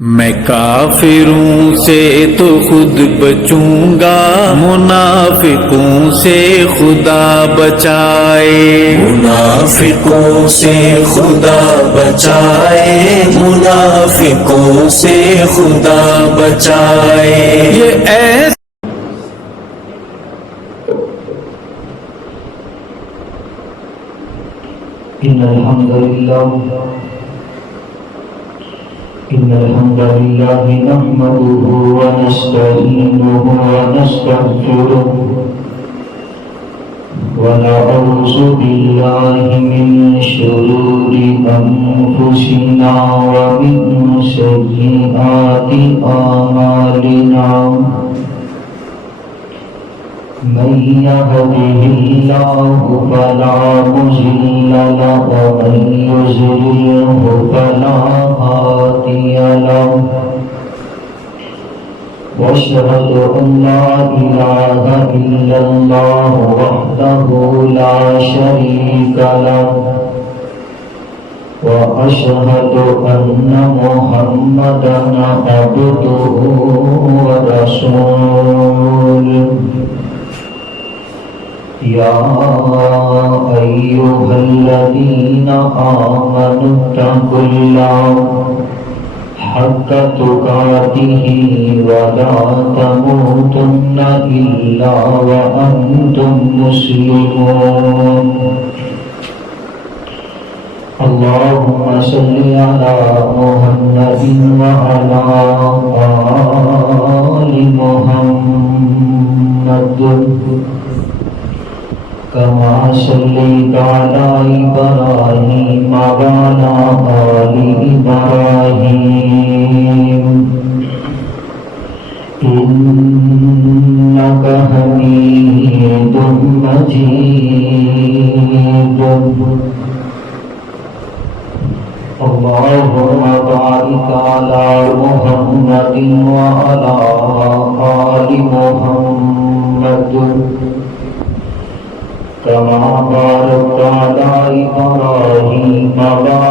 میں کافروں سے تو خود بچوں گا، منافقوں سے خدا بچائے، منافقوں سے خدا بچائے، منافقوں سے خدا بچائے۔ یہ ایسا إن الحمد لله نحمده ونستعينه ونستغفره ونعوذ بالله من شرور أنفسنا ومن سيئات أعمالنا، من يهده الله فلا مضل له ومن يضلله فلا هادي له، واشهد ان لا اله الا الله وحده لا شريك له، واشهد ان محمدا عبده ورسوله۔ يا أيها الذين آمنوا اتقوا الله حق تقاته ولا تموتن إلا وأنتم مسلمون۔ اللهم صل على محمد وعلى آل محمد كما صليت على إبراهيم وعلى آل إبراهيم إنك حميد مجيد۔ اللهم بارك على محمد وعلى آل محمد كما باركت على إبراهيم وعلى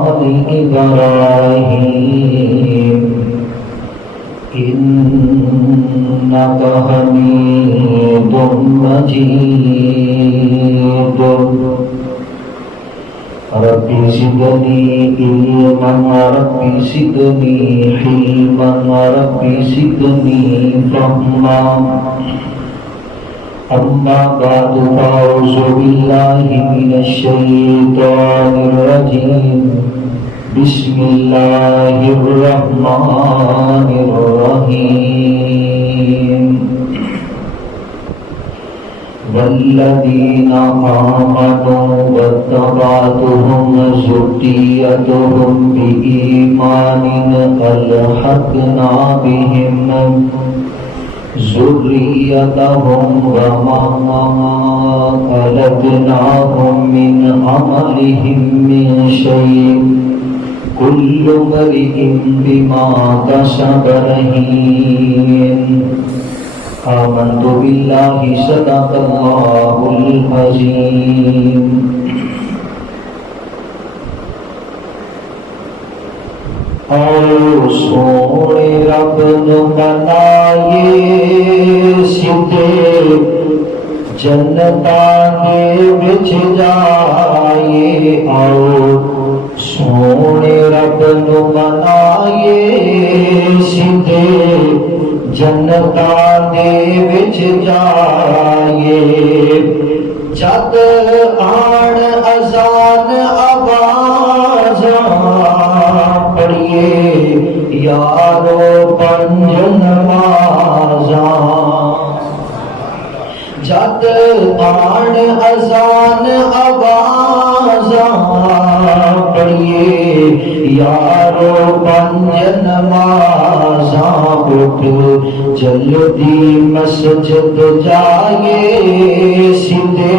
آل إبراهيم إنك حميد مجيد۔ رب زدني علما، رب زدني حلما، رب زدني فهما۔ أما بعد فأعوذ بالله من الشيطان الرجيم، بسم الله الرحمن الرحيم۔ والذين آمنوا واتبعتهم ذريتهم بإيمان ألحقنا بهم ذريتهم وما ألتناهم من عملهم من شيء، كل امرئ بما كسب رهين۔ آمنت بالله صدق الله العظيم۔ اور سونے رب نے بنائے سیدھے، جنتاں دے وچ جائے۔ اور سونے رب نے بنائے سیدھے، جنتاں دے وچ جائے۔ جد آن اذان آوازاں پڑھیے یارو پنج نمازاں، جد آن اذان آوازاں پڑھیے یارو پنج نمازاں۔ اٹھ جلدی مسجد جائے سیدھے،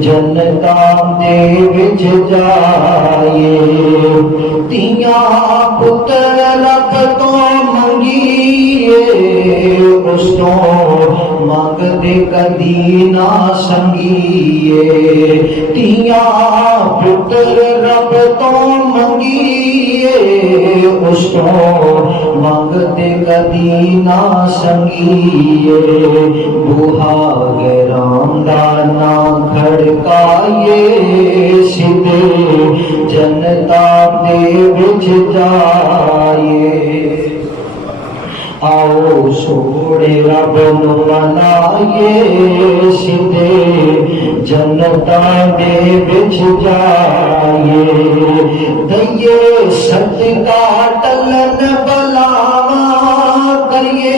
جنتاں دے وچ جائے۔ تیاں پتر رب تو منگیے، اس تو منگ دے کدی نہ سنگیے۔ تیاں پتر رب تو منگیے، اس کو منگتے کدی نہ سنگیے بوہا گرام دانا کھڑکائیے سدھے جنتا دے وچ جائیے آؤ سوڑے رب نو منائیے سدھے جنتا دے وچ جائیے دئیے صدقہ ٹلن بلاواں کریے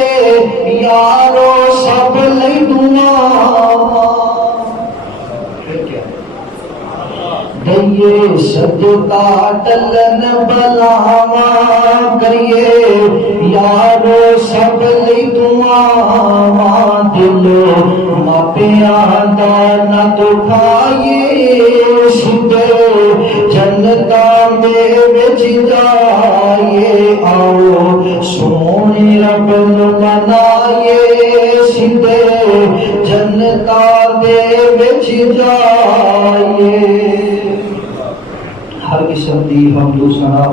یارو سب لئی دعاواں دئیے صدقہ ٹلن بلاواں کریے یارو سب لئی دعاواں دلو ماپیاں دا نہ دکھائیے سدھے جنتا دے وچ جائیے آؤ سونے رب نو منائیے سدھے جنتا دے وچ جائیے ہر قسم دی حمد و ثنا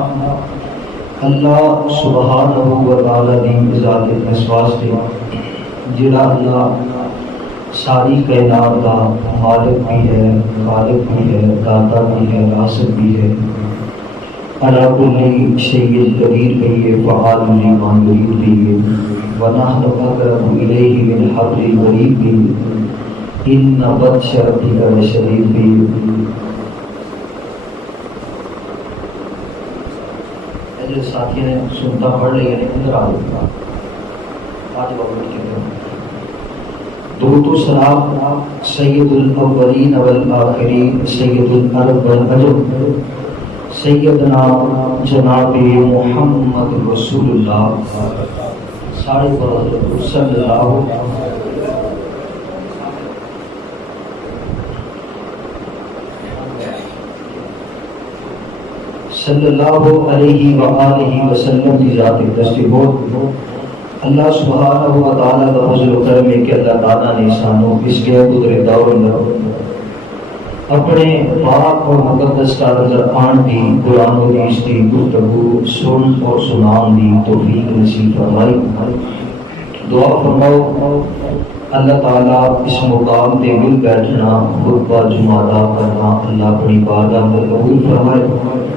اللہ سبحانہ و تعالی دی ذات اقدس دی جڑا اللہ ساری کائنات کا مالک بھی ہے خالق بھی ہے داتا بھی ہے رازق بھی ہے علی کل شیء قدیر بھی ہے فعال لما یرید بھی ہے ونحن اقرب الیہ من حبل الورید بھی ہے ان بطش ربک لشدید بھی ہے ساتھی نے سنتا پڑھ لیا ہے ادھر آ جائے آج بابا کہتے ہیں درود و سلام سید الاولین والآخرین سید العرب والعجم سیدنا جناب محمد رسول اللہ صلی اللہ علیہ وآلہ وسلم کی ذات اقدس بہت اللہ سبحانہ و تعالیٰ کا فضل و کرم ہے کہ اللہ تعالیٰ نے سانو اس کے قدرت دور میں اپنے پاک اور مقدس کا نظر آن دی قرآن و حدیث کی گفتگو سن اور سنان دی توفیق نصیب فرمائی دعا فرماؤ اللہ تعالیٰ اس مقام پہ مل بیٹھنا خطبہ جمعہ ادا کرنا اللہ اپنی بارگاہ میں قبول فرمائے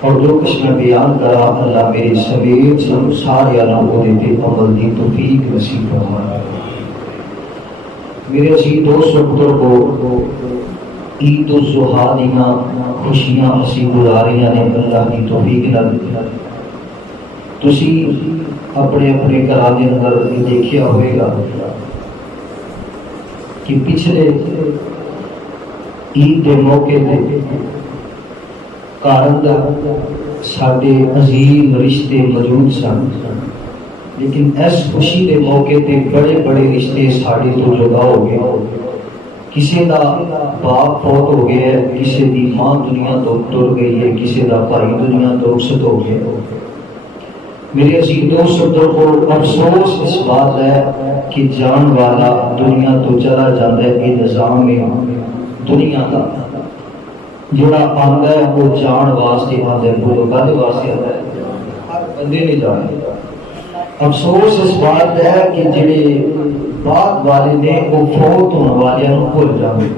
اور جو کچھ میں بیان کرا اللہ میرے سمیت سارے لوگوں پہ عمل دی توفیق نصیب فرمائے میرے عزیز دوست و بزرگوں عید الضحیٰ دینا خوشیاں اسی گزاریاں نے اللہ کی توفیق نال تسی اپنے اپنے گھراں دے اندر دیکھیا ہوئے گا کہ پچھلے عید کے موقع تے کارندہ ساڈے عظیم رشتے موجود سن لیکن اس خوشی کے موقع تے بڑے بڑے رشتے ساڈے تو جدا ہو گئے کسی دا باپ فوت ہو گیا ہے کسی دی ماں دنیا تو ٹر گئی ہے کسی دا بھائی دنیا تو رخصت ہو گیا میرے عزیز دوست کو افسوس اس بات ہے کہ جان والا دنیا تو چلا جاتا ہے یہ نظام میں دنیا کا جڑا آندا ہے وہ جان واسطے آندا ہے وہ کدے واسطے آندا ہے ہر بندے نہیں جاندا افسوس اس بات ہے کہ جڑے بعد والے نے وہ فوت ہونے والے نوں بھول جاندے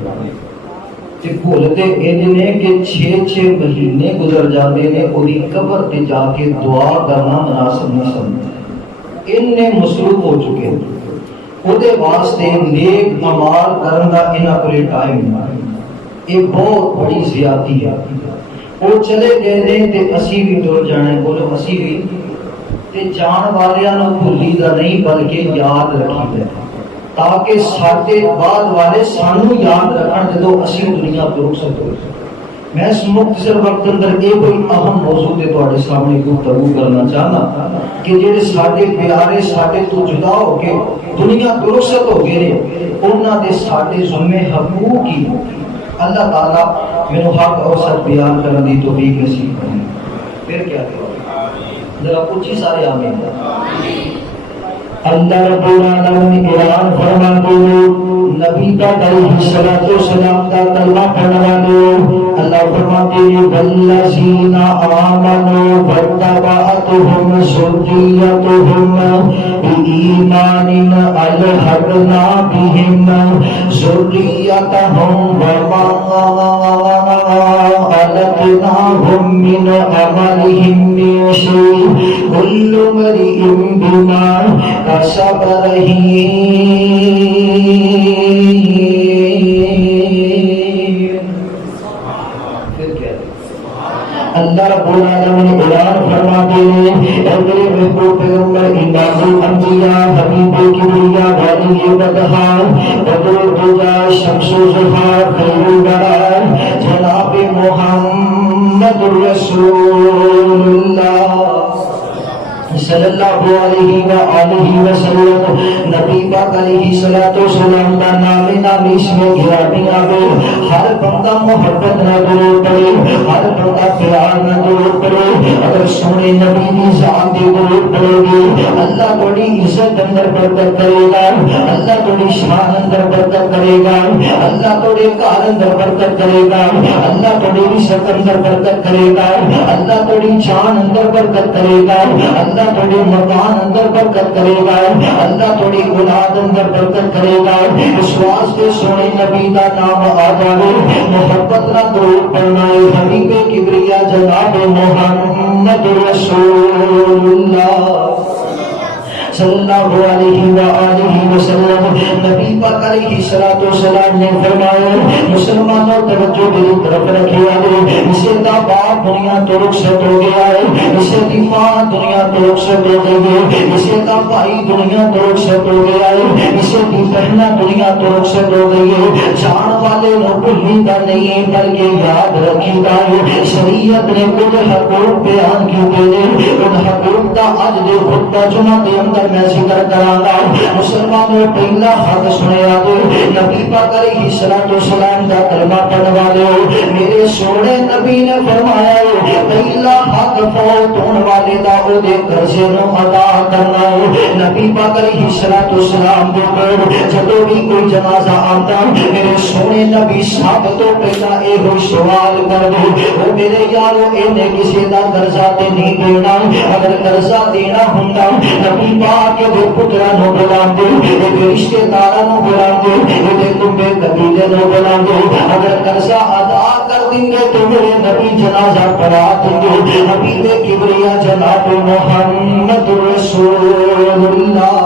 تے بھولتے انج نے کہ 6 مہینے گزر جاندے نے اودی قبر تے جا کے دعا کرنا مناسب نہیں سمجھتے اننے مصروف ہو چکے اودے واسطے نیک اعمال کرن دا انہاں کول ٹائم نہیں یہ بہت بڑی زیادتی ہے وہ چلے گئے نے تے اسی بھی ٹر جانے بولو اسی بھی تے جان والیاں نوں بھولی دا نہیں بلکہ یاد رکھی دا تاکہ ساڈے بعد والے سانو یاد رکھن جدوں اسی دنیا تو رخصت ہو میں اس مختصر وقت اندر یہ کوئی اہم موضوع تے تواڈے سامنے گفتگو کرنا چاہنا کہ جڑے ساڈے پیارے ساڈے تو جدا ہو کے دنیا تو رخصت ہو گئے نے انہاں دے ساڈے ذمہ حقوق کی اللہ تعالیٰ میرے حق اور سچ بیان کرنے دی توفیق نصیب کرے پھر کیا کہ ذرا پوچھی سارے آمین اللہ رب العالمین اعلان فرماتے نبی کا علیہ الصلوۃ والسلام کا کلمہ پڑھنے والے اللہ فرماتے ہیں والذین آمنوا واتقوا ذریتهم بإيمان ألحقنا بهم ذريتهم وما ألتناهم من عملهم من شيء كل امرئ بما كسب رهين. اللہ رب العالمین اعلان فرماتے ہیں اے میرے محبوب پیغمبر امام الانبیاء حبیب کبریا ولی بدہا بدر الدجا شمس الضحا خیر الورى جناب محمد رسول اللہ صلی اللہ علیہ وآلہ وسلم. نبی پاک علیہ الصلوۃ والسلام کا نام اس میں گرامی آوے. ہر بندہ محبت نہ درود پڑے, ہر بندہ پیار نہ درود پڑے. اگر سونے نبی کی ذات دے درود پڑے گی اللہ بڑی عزت اندر برکت کرے گا, اللہ بڑی شان اندر برکت کرے گا, اللہ بڑے کار اندر برکت کرے گا, اللہ بڑی رزق اندر برکت کرے گا, اللہ بڑی جان اندر برکت کرے گا, اللہ تھوڑی مکان اندر برکت کرے گا, اللہ تھوڑی اولاد اندر برکت کرے گا. اس واسطے سونے نبی کا نام آ جائے, محبت نہ درود پڑھنا ہے حبیب کبریا جناب محمد رسول اللہ صلی اللہ علیہ وآلہ وسلم. نبی پاک علیہ الصلوۃ والسلام نے فرمایا مسلمانوں توجہ میری طرف رکھیے, اسے کا باپ دنیا تو رخصت ہو گیا ہے, اسے کی ماں دنیا تو رخصت ہو گئی ہے, اسے کا بھائی دنیا تو رخصت ہو گیا ہے, اسے کی بہنہ دنیا تو رخصت ہو گئی ہے. جان والے نو بھولنے کا نہیں ہے بلکہ یاد رکھی گا. شریعت نے کچھ حقوق بیان کیے ہیں, ان حقوق کا اج دے خطبہ جمعہ کے اندر میں ذکر کراں گا. مسلمانوں پہلا حق سنیا دے, نبی پاک علیہ الصلوۃ والسلام کا کلمہ پڑھنے والے میرے سونے نبی نے فرمایا پہلا حق فوت ہونے والے دا او دے قرضے نو ادا کرنا ہے. نبی پاک علیہ الصلوۃ والسلام دے پر جدوں بھی کوئی جنازہ آتا میرے سونے نبی سب تو پہلا یہ سوال کر دے او میرے یارو اینے کسی دا قرضہ تے نہیں دینا, اگر قرضہ دینا ہوندا نبی پاک دے پتراں نو بلاندے, دے رشتہ داراں نو بلاندے, دے تمبے قبیلے نو بلاندے. اگر قرضہ ادا کر دیں گے تو میرے نبی جنازہ پڑھا دیں گے. حبیب کبریا جناب محمد رسول اللہ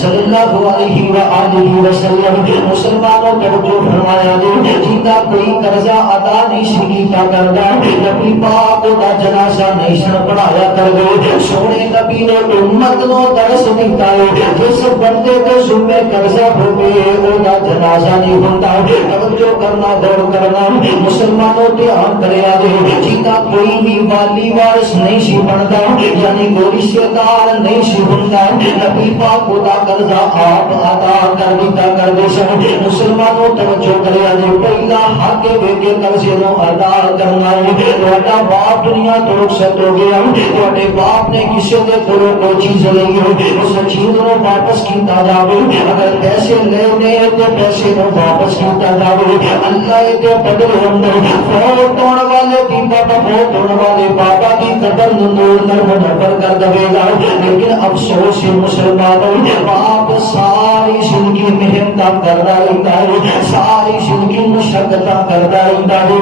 صلی اللہ علیہ وآلہ وسلم. مسلمانوں توجہ فرمایا دے جیتا کوئی قرضہ ادا نہیں سکیتا کردا نبی پاک دا جنازہ نہیں سن پڑھایا کر دے. سونے نبی نے امت نو درس دیتا ہے جس بندے کے ذمہ قرضہ ہوے او دا جنازہ نہیں ہوندا. توجہ کرنا غور کرنا مسلمانوں دھیان کریا دے جیتا کوئی بھی والی وارث نہیں سی بندا یعنی کوئی رشتہ دار نہیں سی ہوندا نبی پاک دا قرضہ آپ ادا کر دیتا کر دے سن. مسلمانوں توجہ کریا جے پہلا حق وے کے قرضے نو ادا کرنا ہے. تہاڈا باپ دنیا تو رخصت ہو گیا, تہاڈے باپ نے کسی دے کولوں کوئی چیز لئی ہے اس چیز نو واپس کیتا جاوے. اگر پیسے لینے تے پیسے نو واپس کیتا جاوے اللہ دے بدلے اندر فوت ہون والے دی بابا فوت ہون والے بابا دی قبر نو نرم نرم کر دے گا. لیکن افسوس ہے مسلمانوں باپ ساری زندگی محنت کرتا رہتا ہے, ساری زندگی مشقت کرتا رہتا ہے,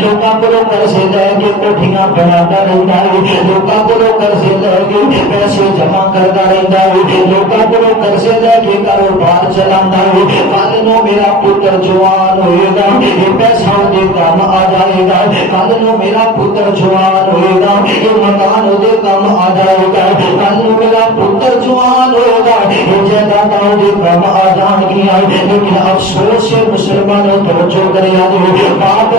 لوگوں کو قرضے لے کے کوٹھیاں بناتا رہتا ہے, لوگوں کو قرضے لے کے پیسے جمع کرتا رہتا ہے, لوگوں کو قرضے لے کے کاروبار چلاتا ہے. کل نو میرا پتر جوان ہوئے گا یہ پیسہ دے کام آ جائے گا, کل نو میرا پتر جوان ہوئے گا یہ مکان دے کام آ جائے گا, کل نو میرا پتر جوان ہوئے گا یہ جائیداداں دے کام آ جان گیا. لیکن افسوس ہے مسلمانوں توجہ کرے باپ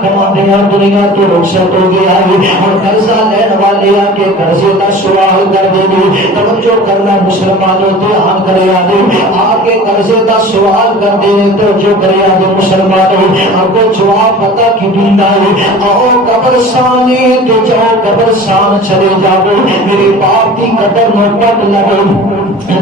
کماندیاں دنیا تو رخصت ہو گیا ہے. اور قرضہ لین والے آ کے قرضے کا سوال کر دے گی. توجہ کرنا مسلمانوں دھیان کرے آ کے قرضے کا سوال کر دے توجہ کرے مسلمانوں آپ کو جواب پتا کی دینا ہے. آؤ قبرستانے تو جاؤ قبرستان چلے جاؤ میرے باپ کی قدر میں پٹ لگو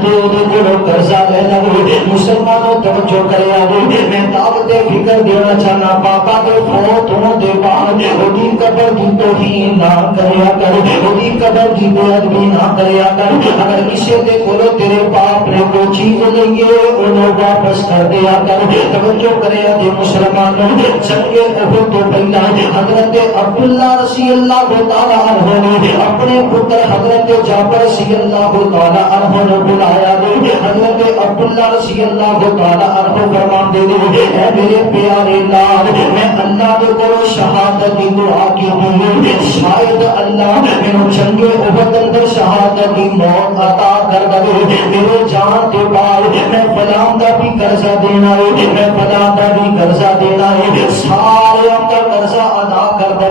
تو دے کولوں قرضہ لینا ہے۔ مسلمانوں توجہ کریا جے، میں دعوت فکر دینا چاہنا بابا دے فوت ہون دے بعد اودی قبر دی توہین نہ کریا کر، اودی قبر دی بے ادبی نہ کریا کر۔ اگر کسی دے کولوں تیرے باپ نے کوئی چیز لئیے انہوں واپس کر دیا کر۔ توجہ کریا جے مسلمانوں، جنگ احد تو پہلا حضرت عبداللہ رضی اللہ تعالی عنہ نے اپنے پتر حضرت جعفر رضی اللہ تعالی عنہ نے بلایا دے۔ حضرت عبداللہ رضی اللہ تعالی عنہ فرماندے نے اے میرے پیارے لال، میں اللہ دے کولوں شہادت دی دعا کی ہے، شاید اللہ میرے جنگ احد اندر شہادت دی موت عطا کر دے۔ میرے جان کے بعد میں فلاں دا بھی قرضہ دینا ہے، میں فلاں دا بھی قرضہ دینا ہے، سارے کا قرضہ ادا کر دے۔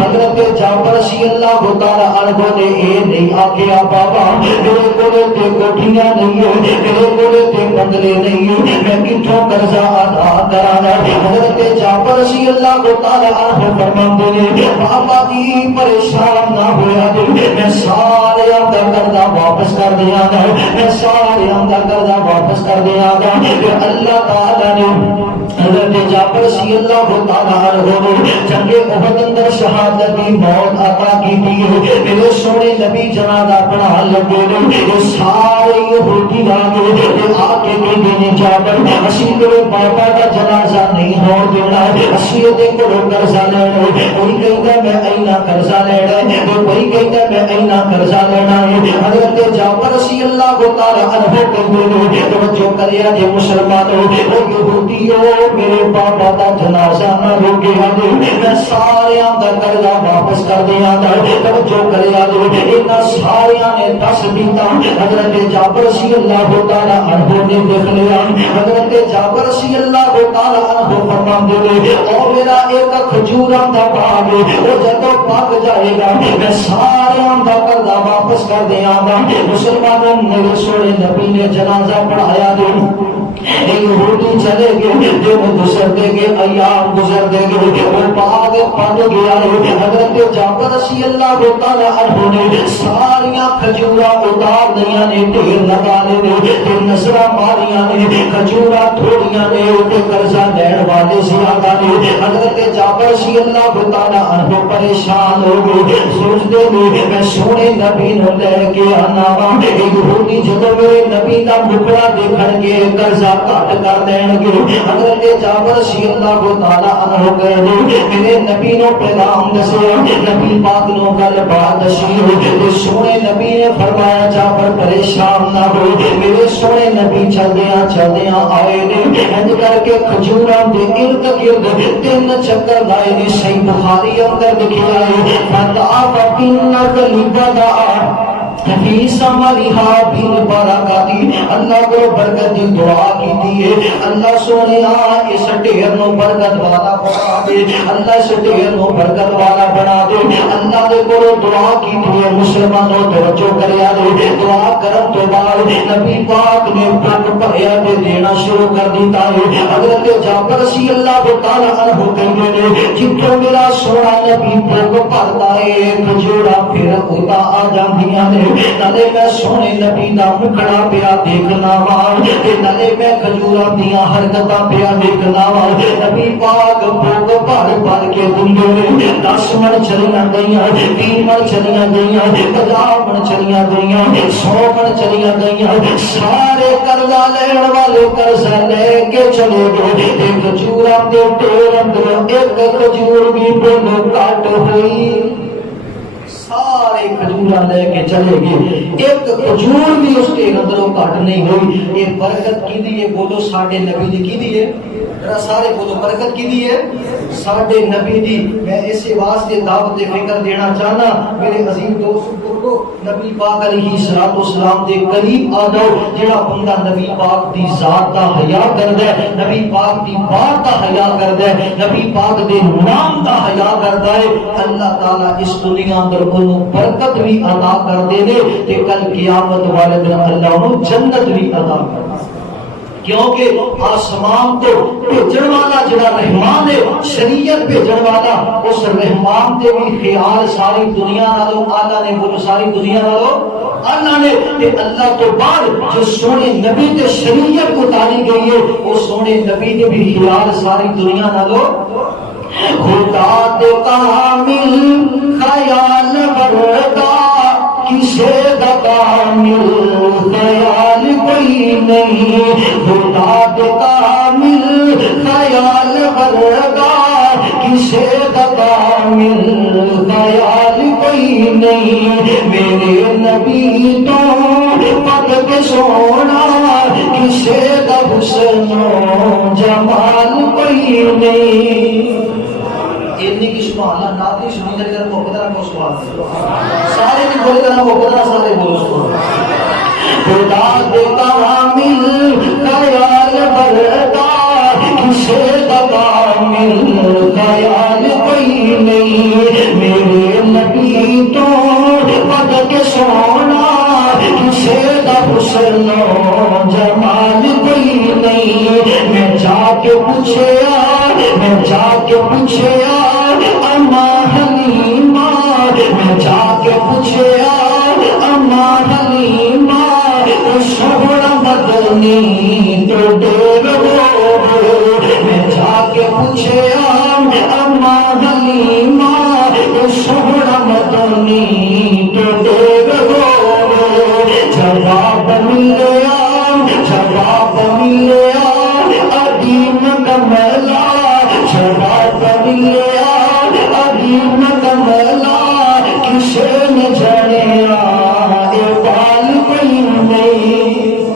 حضرت جعفر رضی اللہ تعالی عنہ نے اے نہیں آکھیا بابا میرے کولے تے کوٹھیاں نہیں ہے، میرے کولے تے بنگلے نہیں ہے، میں کتھوں قرضہ ادا کراں؟ حضرت جعفر رضی اللہ تعالی عنہ فرماندے نے بابا جی پریشان نہ ہویا جے، میں سارے دا قرضہ واپس کر دیاں گا، میں سارے دا قرضہ واپس کر دیاں گا۔ اللہ تعالی نے حضرت جعفر رضی اللہ تعالی عنہ نے جنگ احد اندر شہادت دی موت عطا کی تھی۔ میرے سونے نبی جنازہ پڑھا لگے نے، یہ سارے یہودی آگے آ کے کہتے ہیں جعفر اسی تیرے بابا کا جنازہ نہیں ہو دینا، اسی دے کو قرضہ لینا ہے۔ کوئی کہتا میں اینا قرضہ لینا ہے، کوئی کہتا میں اینا قرضہ لینا ہے۔ حضرت جعفر رضی اللہ تعالی عنہ کہتے ہیں توجہ کریا جے مسلمانوں، او یہودیوں میرے بابا کا جنازہ نہ روکیا جے، میں سارے دا قرضہ واپس کر دیا گا۔ توجہ کریا جے انہاں ساریاں نے دس دیتا۔ حضرت جعفر رضی اللہ تعالی عنہ نے دیکھ لیا، حضرت جعفر رضی اللہ تعالی عنہ فرماندے نے او میرا ایک کھجوراں دا باغ او جدوں پک جائے گا میں سارے دا قرضہ واپس کر دیا گا۔ مسلمانوں میرے سونے نبی نے جنازہ پڑھایا دے، یہودی چلے گئے، دن گزرتے گئے، ایام گزرتے گئے، وہ باغ پک گیا ہے۔ حضرت جعفر رضی اللہ تعالی عنہ نے ساریاں کھجوراں اتار دیاں نے، ڈھیر لگا لے تے نظراں ماریاں نے، کھجوراں تھوڑیاں نے تے قرضہ لین والے زیادہ نے۔ حضرت جعفر رضی اللہ تعالی عنہ پریشان ہو گئے، سوچدے نے میں سونے نبی نوں لے کے آنا وا، یہودی جدوں میرے نبی دا مکھڑا دیکھن گے قرضہ گھٹ کر دین گے۔ حضرت جعفر رضی اللہ تعالی عنہ گئے میرے نبی نو پیغام دسیا، نبی پاک نو گل بات دسی تے سونے نبی نے فرمایا جعفر پریشان نہ ہو، میرے سونے نبی چلدیاں آئے نے، انج کر کے کھجوراں دے ارد گرد تین چکر لائے نے۔ صحیح بخاری اندر لکھیا ہے فطاف انک لبدا فی ثمرھا بالبرکاتی، اللہ کو برکت دی دعا کیتی ہے، اللہ سونیا اس ڈھیر نو برکت والا بنا دے، اللہ اس ڈھیر نو برکت والا بنا دے۔ اللہ دے کولوں دعا کیتی ہے، مسلمانوں توجہ کریا جے، دعا کرن تو بعد نبی پاک نے پگ بھریا تے دینا شروع کر دیتا ہے۔ حضرت جعفر رضی اللہ تعالی عنہ کہندے نے جتھوں میرا سونا نبی پگ بھردا ہے کھجوراں پھر اتا آ جاندیاں نے، نالے میں سونے نبی دا مکھڑا پیا دیکھنا وا تے نالے میں کھجوراں دیاں حرکتاں پیا دیکھنا وا۔ نبی پاک پگ بھر بھر کے دندے نے، 10 من چلیاں گئیاں، 3 من چلیاں گئیاں، 50 من چلیاں گئیاں، 100 من چلیاں گئیاں، سارے قرضہ لین والے قرضہ لے کے چلے گئے۔ ایک کھجوراں دے ڈھیر اندر ایک کھجور بھی بن کٹ ہوئی، سارے کھجوراں لے کے چلے گئے، ایک کھجور بھی اس کے اندروں کٹ نہیں ہوئی۔ یہ برکت کی دی ہے، بولو ساڈے نبی دی کی دی ہے، سارے بولو برکت کی دی ہے ساڈے نبی دی۔ میں اسی واسطے دعوت فکر دینا چاہنا میرے عظیم دوست بزرگو، نبی پاک علیہ الصلوۃ والسلام دے قریب آ جاؤ۔ جڑا بندہ نبی پاک دی ذات دا حیا کردا ہے، نبی پاک دی بات دا حیا کردا ہے، نبی پاک دے نام دا حیا کردا ہے، اللہ تعالی اس دنیا اندر انہوں برکت بھی عطا کر دے دے تے کل قیامت والے دن اللہ انہوں جنت بھی عطا کر دے۔ کیونکہ آسمان تو بھیجن والا جڑا رحمان ہے، شریعت بھیجن والا، اس رحمان تے بھی خیال ساری دنیا نالوں آلہ نے، بولو ساری دنیا نالوں اللہ نے، تے اللہ تو بعد جو سونے نبی تے شریعت اتاری گئی ہے، وہ سونے نبی تے بھی خیال ساری دنیا نالوں خدا دے کامل خیال ورگا کسے دا کامل خیال کوئی نہیں، خدا دے کامل خیال ورگا کسے دا کامل خیال کوئی نہیں، میرے نبی تو پڑھ کے سونا کسے دا حسن و جمال کوئی نہیں۔ اتنی کی سبحان اللہ نعت نہیں سنی جائے گا محبت رہا کو سبحان اللہ، سارے نہیں بولے گا محبت رہا، سارے بولو سبحان اللہ۔ خدا دے کامل خیال بردا کسے دا کامل خیال کوئی نہیں، میرے نبی تو پڑھ کے سونا کسے دا حسن و جمال کوئی نہیں، میں جا کے پوچھیا، میں جا کے پوچھیا اما حلیمہ، میں جا کے پوچھیا اما حلیمہ، سونا مدنی تو دیر ہو، میں جا کے پوچھیا اما حلیمہ، سونا مدنی تو دیر ہو، جواب ملیا، جواب ملیا عدیم کملا، جواب ملیا عدیم کملا، کسے نے جڑیا اقبال کوئی نہیں،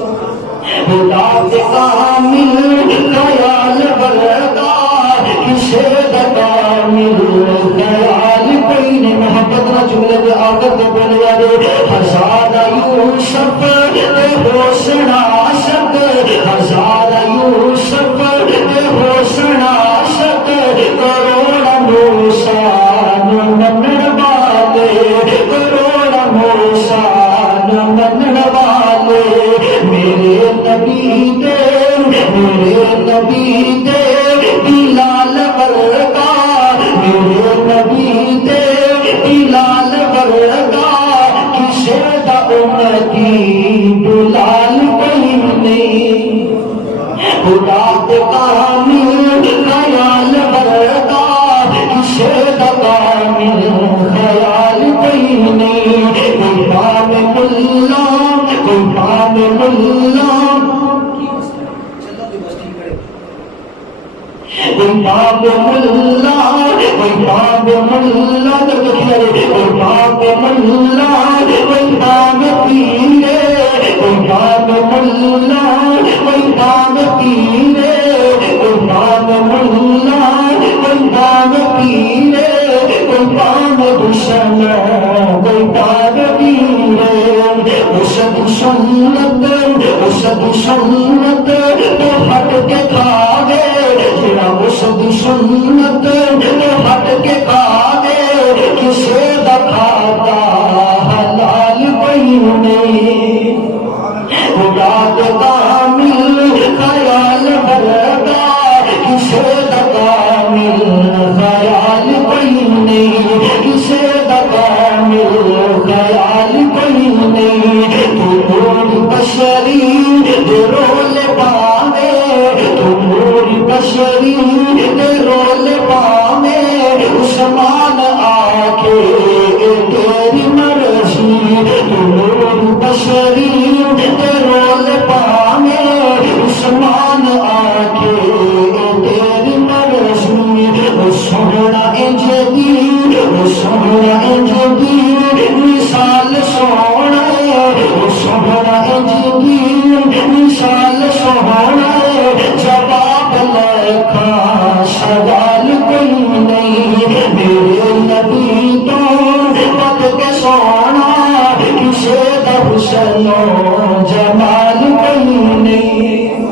خدا دے کامل خیال ورگا کسے دا کامل خیال کوئی نہیں۔ محبت نہ جملے دے آخر دے بولے جانے ہزار یوسف دے حسن عاشق، ہزار یوسف دے حسن عاشق، کروڑ موسیٰ نو منن والے، کروڑ موسیٰ نو منن والے، میرے نبی دے، میرے نبی دے بلال ورگا، میرے نبی دے بلال ورگا کسے دا امتی بلال کوئی نہیں، خدا دے کامل خیال ورگا کسے دا کامل خیال کوئی نہیں، کوئی باب ملا، کوئی باب ملا، کوئی باب ملا، کوئی باب ملا، کوئی باب ملا، کوئی باب پیرے، کوئی باب ملا، کوئی باب پیرے، کوئی باب ملا، کوئی باب پیرے، کوئی باب حسن، کوئی باب پیرے، اسد سنت، اسد سنت تو ہٹ کے کھاوے، اسد سنت تو ہٹ کے کھاوے، کسے دا کھاتا حلال کوئی نہیں، خدا دے کامل خیال ورگا کسے دا کامل خیال کوئی نہیں، کسے دا کامل خیال کوئی نہیں، تو نور بشری دے رول پاوے، تو نور بشری دے رول پاوے، عثمان آکے تیری مرضی، تو نور بشری دے رول پاوے، عثمان آکے تیری مرضی، وہ سونا انجدی، وہ سونا انجدی مثال سونا، وہ سونا انجدی مثال سونا، جواب لکھا سوال کوئی نہیں، میرے نبی تو پڑھ کے سونا کسے دا حسن و جمال کوئی نہیں۔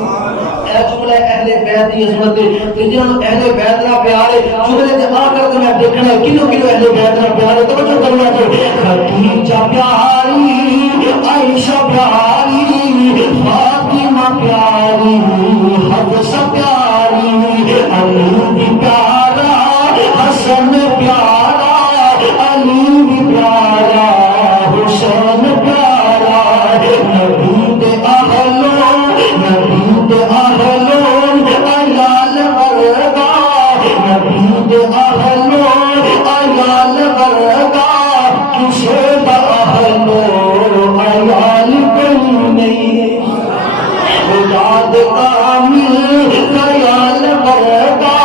اے جملہ اہل بیت دی عظمت تے جنہاں اہل بیت دا پیار ہے، جملے دے آخر تے میں دیکھنا ہے کنوں کنوں اہل بیت دا پیار ہے، توجہ کرنا ہے، خدیجہ پیاری، عائشہ پیاری، فاطمہ پیاری، پیاری حفصہ پیاری علی بھی پیارا حسن پیارا علی بھی پیارا حسین پیارا نبی دے اہلو نبی دے اہلو عیال ورگا نبی دے اہلو عیال ورگا کسے دا اہلو عیال کوئی نہیں یاد کامل خیال ورگا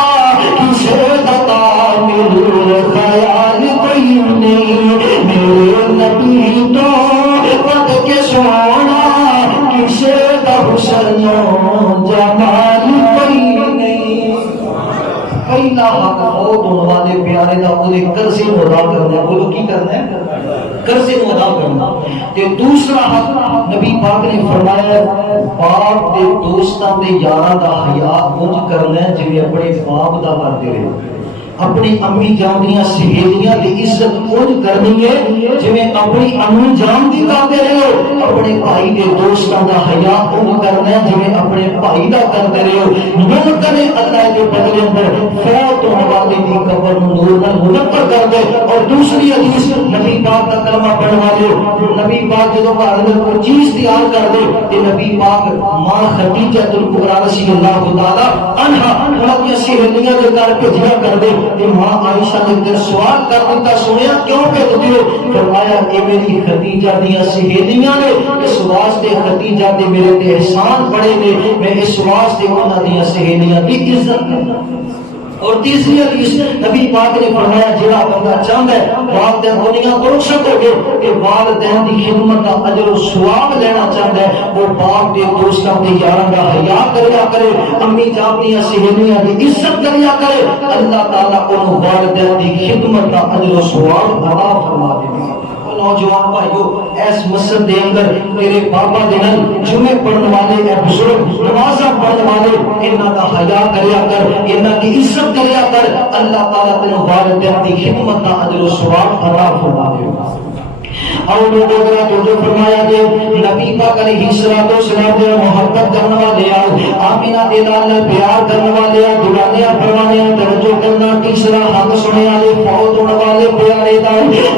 کسے دا کامل خیال کوئی نہیں میرے نبی تو پد کے سونا کسے دا حسن و جمال کوئی نہیں پہلا حق فوت ہونے والے پیارے دا وہ قرضے کو ادا کرنا ہے بولو کی کرنا ہے قرضے کو ادا کرنا تے دوسرا حق نبی پاک نے فرمایا باپ دے دوستاں دے یاراں دا حیا اونج کرنا ہے جویں اپنے باپ دا کردے رہے اپنی امی جان دیاں سہیلیاں دی عزت اونج کرنی ہے جویں اپنی امی جان دی کرتے رہے ہو اپنے بھائی دے دوستاں دا حیا اونج کرنا ہے جویں اپنے بھائی دا کرتے رہے ہو نور کرے اللہ دے بدلے اندر فوت ہونے والے دی قبر نور نال منور کر دے اور دوسری حدیث نبی پاک دا کلمہ پڑھوا دے نبی پاک جدوں گھر اندر کوئی چیز تیار کر دے تے نبی پاک ماں خدیجہ الکبریٰ رضی اللہ تعالی عنہا انہاں دی سہیلیاں دے گھر بھیجیا کر دے کہ ماں عائشہ نے در سوال کر دیتا سنیا کیوں کہ دیو فرمایا اے میری خدیجہ دیا سہیلیاں نے اس واسطے خدیجہ دے میرے تے احسان بڑے نے میں اس واسطے انہاں دیا سہیلیاں دی عزت کرتا اور تیسری حدیث نبی پاک نے فرمایا جڑا بندہ چاہتا ہے والدین دنیا تو رخصت ہو گئے کہ والدین دی خدمت کا اجر و ثواب لینا چاہتا ہے وہ باپ دے دوستاں دے یاراں دا حیا کریا کرے امی جان دی سہیلیاں دی عزت کریا کرے اللہ تعالیٰ انہوں والدین دی خدمت کا اجر و ثواب عطا فرما دے گا نوجوان بھائیو اس مسجد دے اندر تیرے بابا دے نال جمعے پڑھنے والے اے بزرگ نمازاں پڑھنے والے انہاں دا حیا کریا کر انہاں دی عزت کریا کر اللہ تعالیٰ تینوں والدین دی خدمت دا اجر و ثواب عطا فرما دے گا اور لوگوں کا جو فرمایا کہ نبی پاک علیہ الصلوۃ والسلام دے محبت کرنے والے آمینہ دے نال پیار کرنے والے دلانیاں فرمانے توجہ کرنا تیسرا حق سننے والے فوت ہونے والے پیارے دا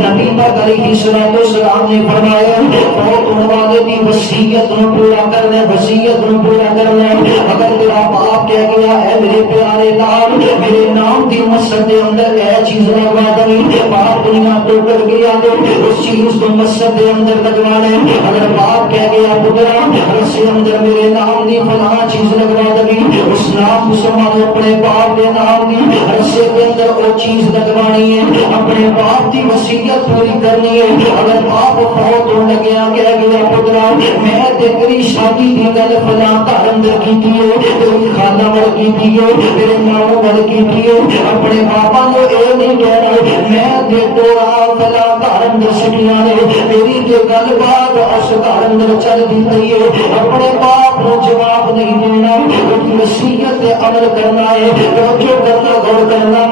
نبی پاک علیہ الصلوۃ والسلام نے فرمایا فوت ہونے والے دی وصیت نو پورا کرنا وصیت نو پورا کرنا اگر تیرا باپ کہہ گیا اے میرے پیارے لال میرے نام دی مسجد دے اندر اے چیز لگوا دیں باپ دنیا تو کر گیا تو اس چیز کو مسجد دے اندر لگوانے اگر باپ کہہ گیا پترا رسی اندر میرے نام دی فلاں چیز لگوا دیں اس نام مسلمان اپنے باپ دے نام دی رسی کے اندر وہ چیز لگوانی ہے اپنے باپ دی وصیت پوری کرنی ہے اگر باپ فوت ہونے لگیا کہہ گیا پترا میں تیری شادی دی گل فلاں گھر اندر کیتی ہے تیری خالہ ول کیتی ہے تیرے ماموں ول کیتی ہے اپنے باپا نو اے نہیں کہنا میں تے توڑا فلاں گھر اندر سٹیاں نے میری جو گل بات اس گھر اندر چل دی پئی ہے اپنے باپ نو جواب نہیں دینا اس وصیت تے عمل کرنا ہے توجہ کرنا غور کرنا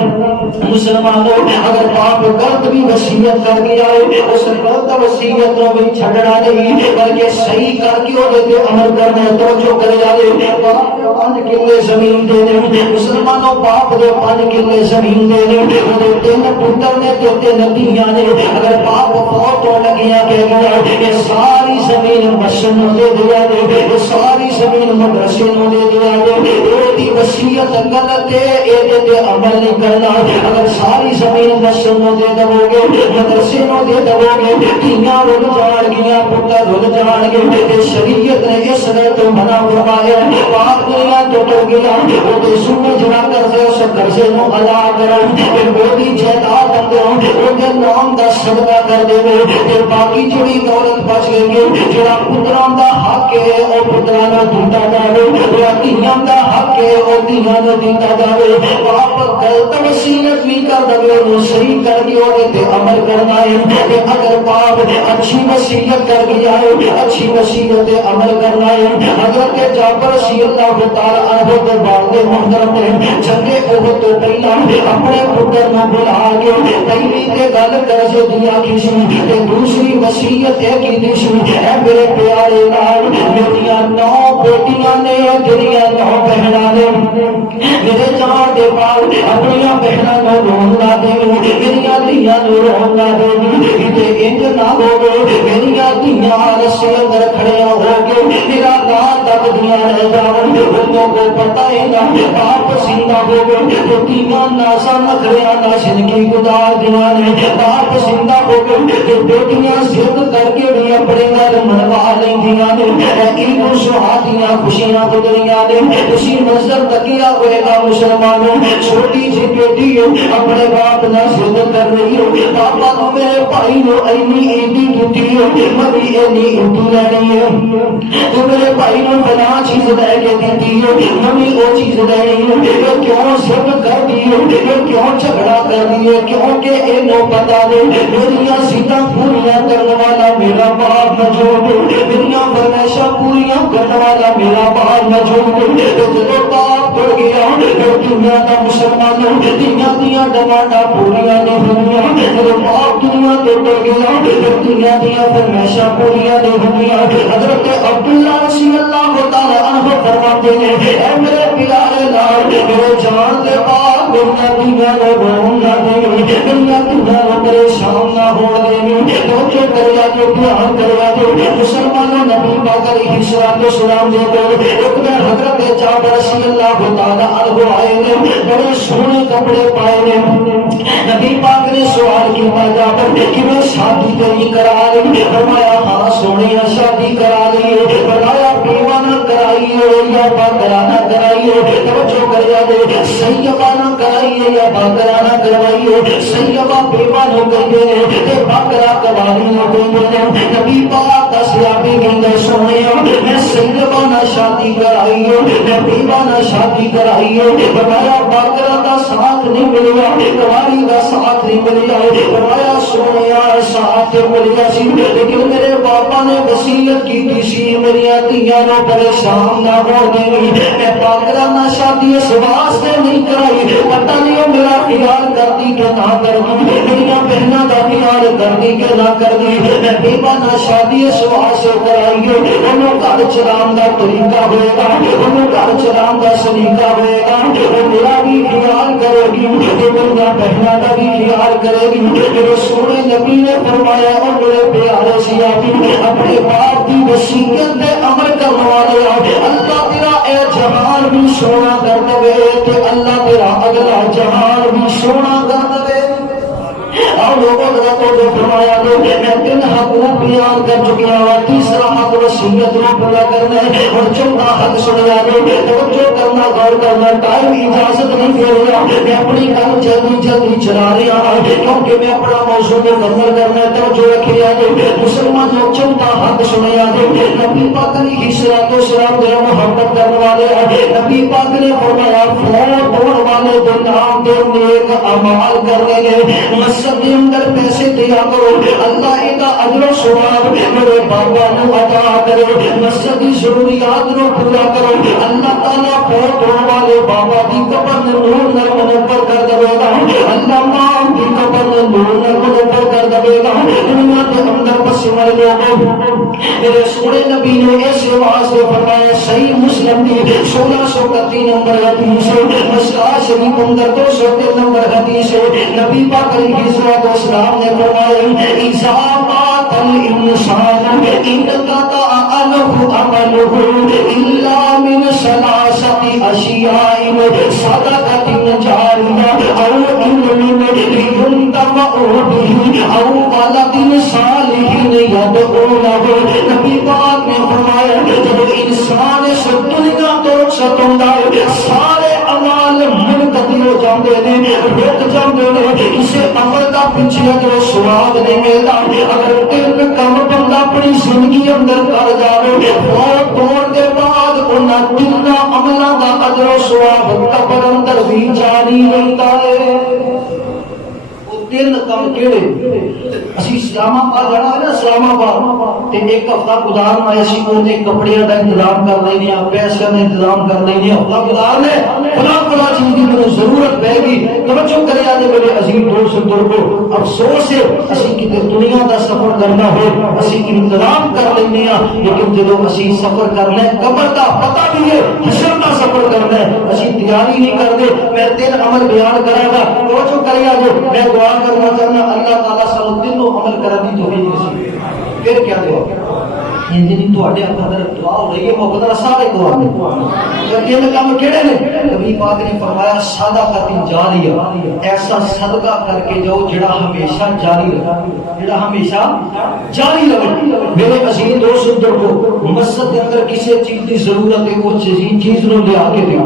مسلمانوں اگر باپ غلط بھی وصیت کر گیا ہے اس غلط وصیت نو بھی چھڈنا نہیں بلکہ صحیح کر کے او تے عمل کرنا ہے توجہ کر جائے باپ 5 کلے زمین دے دے مسلمانوں باپ دے 5 کلے زمین دے دے او 3 پتر نے تے 3 دھیاں نے اگر باپ فوت ہو لگیا کہ یہ ساری زمین مسجد نو دے دیا دے یہ ساری زمین مدرسے نو دے دیا دے یہ وصیت غلط ہے اے تے عمل نہیں کرنا اگر ساری زمین مسجد نو دے دو گے مدرسے نو دے دو گے دھیاں رل جان گیا پتر رل جان گے تے شریعت نے اس نے تو منع فرمایا باپ دنیا تو ٹر گیا او تے سنے جنا کر دے اس قرضے نو ادا کرو تے بودی جائیداد اندر او دے نام دا صدقہ کر دے تے باقی جڑی دولت بچ گئی جڑا پتراں دا حق ہے او پتراں نوں دتا جاوے جڑا دھیاں دا حق ہے او دھیاں نوں دتا جاوے باپ غلط وصیت بھی کر دے وہ صحیح کر کے تے عمل کرنا ہے کہ اگر باپ اچھی وصیت کر گیا ہے اچھی وصیت عمل کرنا ہے حضرت جعفر رضی اللہ تعالی عنہ کے والد محترم نے جنگ احد تو پہلا اپنے پتر کو بلا کے پہلی تے گل کر سے دیا کسی تے دوسری وصیت ہے کی دیشی اے میرے پیارے لال میری 9 بیٹیاں نے تیری 9 بہناں نے میرے جان دے پال اپنی بہناں نو رون نہ دے میری دھیاں نو رون نہ دے تے انج نہ ہوے میری دھیاں رسے اندر کھڑے ہو کے میرا نام تک دیا رہ جاون لوگوں کو پتہ ہے نا باپ زندہ ہو گئے تو دھیاں ناسا نخریا نہ زندگی گزار دیا نے باپ زندہ ہو گئے تو بیٹیاں ضد کر کے بھی اپنے گھر منوا لیندیاں نے عید و شہادیاں خوشیاں گزریاں نے اسی منظر تکیا ہوئے گا مسلمانوں چھوٹی سی بیٹی اپنے باپ نہ ضد کر رہی ہو پاپا تو میرے بھائی نو اینی عیدی دیتی ہو میں بھی اینی عیدی لینی ہے تو میرے بھائی نو فلاں چیز لے کے دیتی ہو میں بھی وہ چیز لینی ہے یہ کیوں ضد کر دی ہو یہ کیوں جھگڑا کر دی ہے کیونکہ یہ نو پتا دے میریاں ضداں پوریاں کرنے والا میرا باپ موجود ہے میریاں فرمائشاں پوریاں کرنے والا میرا باپ موجود ہے جب باپ بڑھ گیا دنیا کا مسلمانوں دنیا دیا ڈمانڈا پوریاں نہیں ہوئیاں جب باپ دنیا تو بڑھ گیا دنیا دیا فرمائشاں پوریاں نہیں ہوئیاں حضرت عبداللہ رضی اللہ تعالی عنہ فرماتے ہیں اے میرے پیارے لال میرے جان دے باپ میرا دنیا نو رون نہ دے میرا دنیا نو پریشان نہ ہو دے تو جو کریا جو پیار کریا جو مسلمانوں نبی پاک علیہ الصلوۃ والسلام دے کو ایک میں حضرت جابر رضی اللہ تعالی عنہ آئے نے بڑے سونے کپڑے پائے نے نبی پاک نے سوال کیا جابر کہ میں شادی نہیں کرا لی فرمایا ہاں سونی شادی کرا لی فرمایا بیوانہ کرائی یا باکرانہ کرائی توجہ کریا دے سیبانہ کرائی یا باکرانہ کروائی سیبہ بیوانہ کریے تے باکرہ کرائی کریے نبی پاک کا صحابی کہندے سونے میں سیبانہ شادی کرائی میں بیوانہ شادی کرائی فرمایا باکرہ کا ساتھ نہیں ملیا کماری کا ساتھ نہیں ملیا فرمایا سونیا ساتھ ملیا سی لیکن میرے باپا نے وصیت کی تھی میری دھیاں نو پریشان نہ ہو دینی میں باکرہ نہ شادی اس واسطے نہیں کرائی پتہ نہیں میرا خیال کرتی کہ نہ کرتی میری بہنوں کا خیال کرتی کہ نہ کرتی میں بیوانہ شادی اس واسطے کرائی انہوں گھر چلان کا طریقہ ہوئے گا انہوں گھر چلان کا سلیقہ ہوئے گا میرا بھی خیال کرے گی میرا بہنوں کا بھی خیال کرے گی میرے سونے نبی نے فرمایا اور میرے پیارے سیابی اپنے باپ کی وصیت پہ عمل کرنے والے اللہ تیرا اے جہان بھی سونا کر دے کہ اللہ تیرا اگلا جہان بھی سونا کر دے اور لوگوں کو جو فرمایا دو میں 3 حقوق بیان کر چکیا ہوں تیسرا حق وصیت کو پورا کرنا ہے اور چوتھا حق سنیا دو توجہ کرنا غور کرنا ٹائم اجازت نہیں دے رہا میں اپنی کام جلدی چلا رہا ہوں کیونکہ میں اپنا موضوع مکمل کرنا ہے توجہ رکھیا دو مسلمان جو چوتھا حق سنیا دو نبی پاک علیہ الصلوۃ والسلام دے محبت کرنے والے نبی پاک نے فرمایا فون ہونے والے دے نام دے نیک اعمال کرنے ہیں مسجد کے اندر پیسے دیا کرو اللہ کا اجر و ثواب میرے بابا نو عطا کرے مسجد کی ضروریات نو پورا کرو اللہ تعالیٰ فوت ہونے والے بابا کی قبر نور نر منور کر دے گا اللہ ماں کی قبر نور نر منور کر دے گا دنیا کے اندر بس مر لوگوں میرے سونے نبی نے ایسے واسطے فرمایا صحیح مسلم کی 1631 نمبر حدیث مسکا شریف اندر 203 نمبر حدیث نبی پاک علیہ الصلوۃ والسلام نے فرمایا اذا مات الانسان انقطع عنه عمله الا من 3 اشیاء صدقة جاریہ او علم ينتفع به او ولد صالح يدعو له نبی پاک نے فرمایا جب انسان اس دنیا تو ستوندا ہے سارے اعمال منقطع ہو جاندے نے رک جاندے نے اسے عمل کا پیچھے اگر ثواب نہیں ملتا اگر دل میں کم بندہ اپنی زندگی اندر کر جاوے اور توڑ دے بعد ان انہاں تینا عملاں دا اجر و ثواب قبر اندر بھی جاری رہتا ہے۔ تین کم کیڑے اسی اسلام آباد جانا ہے نا، اسلام آباد تے ایک ہفتہ گزارنا ہے، اسی اونے کپڑیاں دا انتظام کر لینے، پیسے دا انتظام کر لینے، ہفتہ گزارنے فلاں چیز کی مجھے ضرورت پے گی۔ توجہ کرے آجے میرے عظیم دوست بزرگو، افسوس ہے اسی کتے دنیا دا سفر کرنا ہو اسی انتظام کر لینے ہیں، لیکن جدو اسی سفر کرنا ہے قبر دا پتہ بھی ہے، حشر دا سفر کرنا ہے اسی تیاری نہیں کرتے۔ میں تین عمل بیان کرا گا، توجہ کرے آجے، میں دعا کرنا چاہنا اللہ تعالیٰ سانو تینوں عمل کرنے کی توفیق نصیب۔ پھر کیا دعا جی تواڈے اندر دعا ہو رہی ہے محبت اللہ سارے دعا میں تین کام کیڑے نے؟ نبی پاک نے فرمایا صدقۃ جاریہ، ایسا صدقہ کر کے جاؤ جڑا ہمیشہ جاری رہے، جڑا ہمیشہ جاری رہے۔ میرے عزیز دوست بزرگو، مسجد کے اندر کسی چیز کی ضرورت ہے وہ چیز نو لے آ کے دے،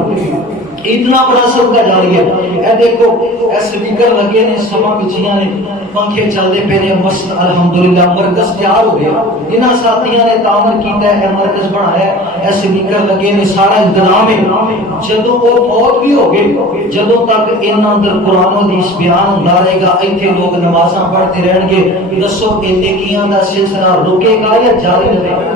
اتنا بڑا صدقہ جاری ہے۔ اے دیکھو اے سپیکر لگے نے، سما بچیاں نے، پنکھے چلتے پے نے، مسجد الحمدللہ مرکز تیار ہو گیا، انہاں ساتھیاں نے تعاون کیتا ہے، مرکز بنایا ہے، اے سپیکر لگے نے، سارا انتظام ہے۔ جدوں وہ فوت بھی ہو گئے، جدوں تک انہاں اندر قرآن و حدیث بیان ہوندا رہے گا، ایتھے لوگ نمازاں پڑھتے رہن گے، دسو اے نیکیاں دا سلسلہ رکے گا یا جاری رہے گا؟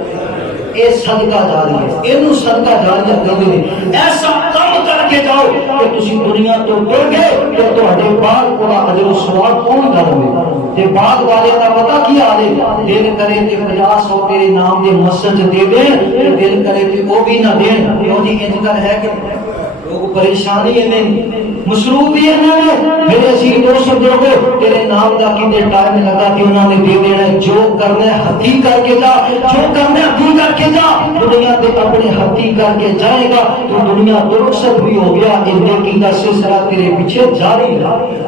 اے صدقہ جاری ہے، اینو صدقہ جاری کہندے نے۔ ایسا کام کر کے جاؤ کہ تسی دنیا تو ٹر گئے کہ تہاڈے بعد کولا اجر و ثواب کون کرے تے بعد والے دا پتہ کی حال ہے؟ دل کرے تے 50 تیرے نام دے مسجد دے دیں، دل کرے تے وہ بھی نہ دیں۔ کیوں جی انج کر ہے کہ لوگ پریشانی ہے مصروف بھی ہیں۔ میرے عزیز دوست بزرگو، تیرے نام دا کتے ٹائم لگا کہ انہوں نے دے دینا ہے، جو کرنا ہے ہتھی کر کے جا، جو کرنا ہے ہتھی کر کے جا، دنیا تے اپنے ہتھی کر کے جائے گا تو دنیا تو رخصت بھی ہو گیا، اس نیکی کا سلسلہ تیرے پیچھے جاری ہے۔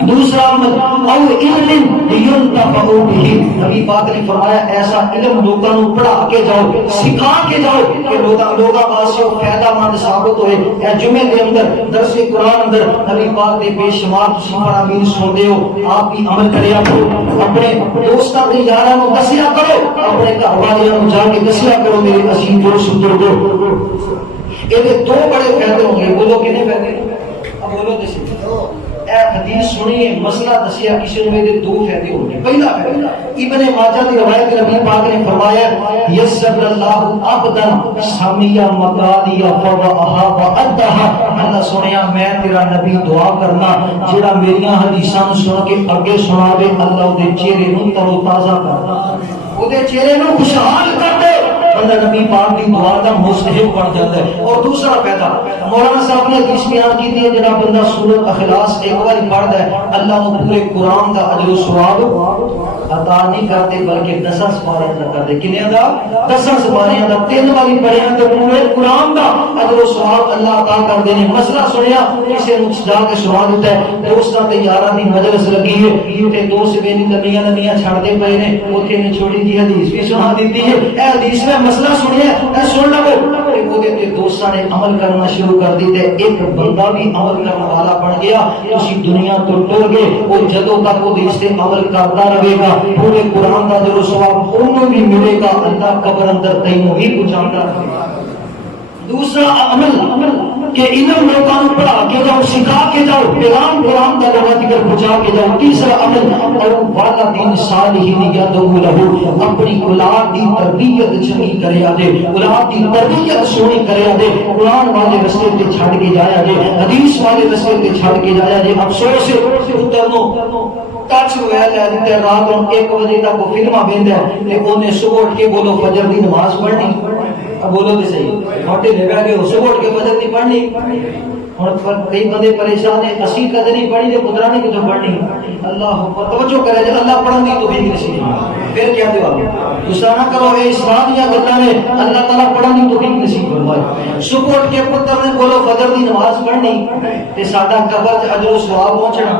دوسرا عمل او علم ينتفع به، نبی پاک نے فرمایا ایسا علم لوگوں کو پڑھا کے جاؤ، سکھا کے جاؤ کہ لوگوں واسطے فائدہ مند ثابت ہوئے۔ اے جمعے دے اندر درس قرآن اندر نبی پاک دے بے شمار تسی فرامین سنتے ہو، آپ بھی عمل کریا کرو، اپنے دوستاں تے یاراں نوں دسیا کرو، اپنے گھر والیاں نوں جا کے دسیا کرو۔ میرے عزیز دوست بزرگو، یہ دو بڑے فائدے ہوں گے، بولو کتنے فائدے؟ اب بولو دسی اے حدیث سنیے، مسئلہ دسیا کسی نے، میرے دو فائدے ہوں گے۔ پہلا فائدہ ابن ماجہ کی روایت نبی پاک نے فرمایا یسر اللہ عبدا سمع مقالی فوعها وادها، اللہ سنیا میں تیرا نبی دعا کرنا جڑا میریاں حدیثاں سن کے اگے سناوے، اللہ دے چہرے نوں تر و تازہ کر، او دے چہرے نوں خوشحال کر دے، بندہ نبی پاک کی دعا کا مستحق بن جاتا ہے۔ اور دوسرا فائدہ مولانا صاحب نے حدیث بیان کی تھی، جڑا بندہ سورۃ اخلاص ایک بار پڑھتا ہے اللہ کو پورے قرآن کا اجر و ثواب عطا نہیں کرتے بلکہ 10 سپارے عطا کرتے۔ کنے دا 10 سپارے عطا، 3 باری پڑھیا تو پورے قرآن کا اجر و ثواب اللہ عطا کر دینے۔ مسئلہ سنیا کسی نے جا کے سنا دیتا ہے، دوستاں تے یاراں دی مجلس لگی ہے تے دوست بے نمیاں نمیاں چھڑدے پئے نے، اوتھے نے چھوٹی جی حدیث بھی سنا دیتی ہے، اے حدیث میں مسئلہ سنیا اے سن لو، تے دوستاں نے عمل کرنا شروع کر دی تے ایک بندہ بھی عمل کرنے والا بن گیا، اسی دنیا تو ٹر گئے۔ اور جدوں تک وہ اس تے عمل کرتا رہے گا پورے قرآن کا جو ثواب انہوں بھی ملے گا، اللہ قبر اندر تینوں بھی پہنچاتا رہے گا۔ دوسرا عمل کہ علم لوگوں کو پڑھا کے جاؤ، سکھا کے جاؤ، پیغام قرآن کا لوگوں تک پہنچا کے جاؤ۔ تیسرا عمل اور والا دین صالحین یدعو لہ، اپنی اولاد کی تربیت چنگی کریا دے، اولاد کی تربیت سونی کریا دے، قرآن والے رستے تے چھڑ کے جایا دے، حدیث والے رستے تے چھڑ کے جایا دے۔ افسوس ہے پتر نو ٹچ ہوا لے دیتے، رات کو 1 بجے تک وہ فلماں ویندا ہے تے اونے صبح اٹھ کے بولو فجر دی نماز پڑھنی، بولو تو صحیح موٹے لے بیٹھ کے صبح اٹھ کے فجر دی پڑھنی۔ اور کئی بندے پریشان ہیں، اسی قدر نہیں پڑھی تے پترا نہیں کتوں پڑھنی۔ اللہ اکبر، توجہ کرے جے اللہ پڑھن دی توفیق نصیب۔ پھر کیا دعا غصہ نہ کرو، اے اسلام یا گلاں نے اللہ تعالیٰ پڑھن دی توفیق نصیب فرمائے۔ صبح اٹھ کے پتر نے بولو فجر دی نماز پڑھنی تے ساڈا قبر تے اجر و ثواب پہنچنا۔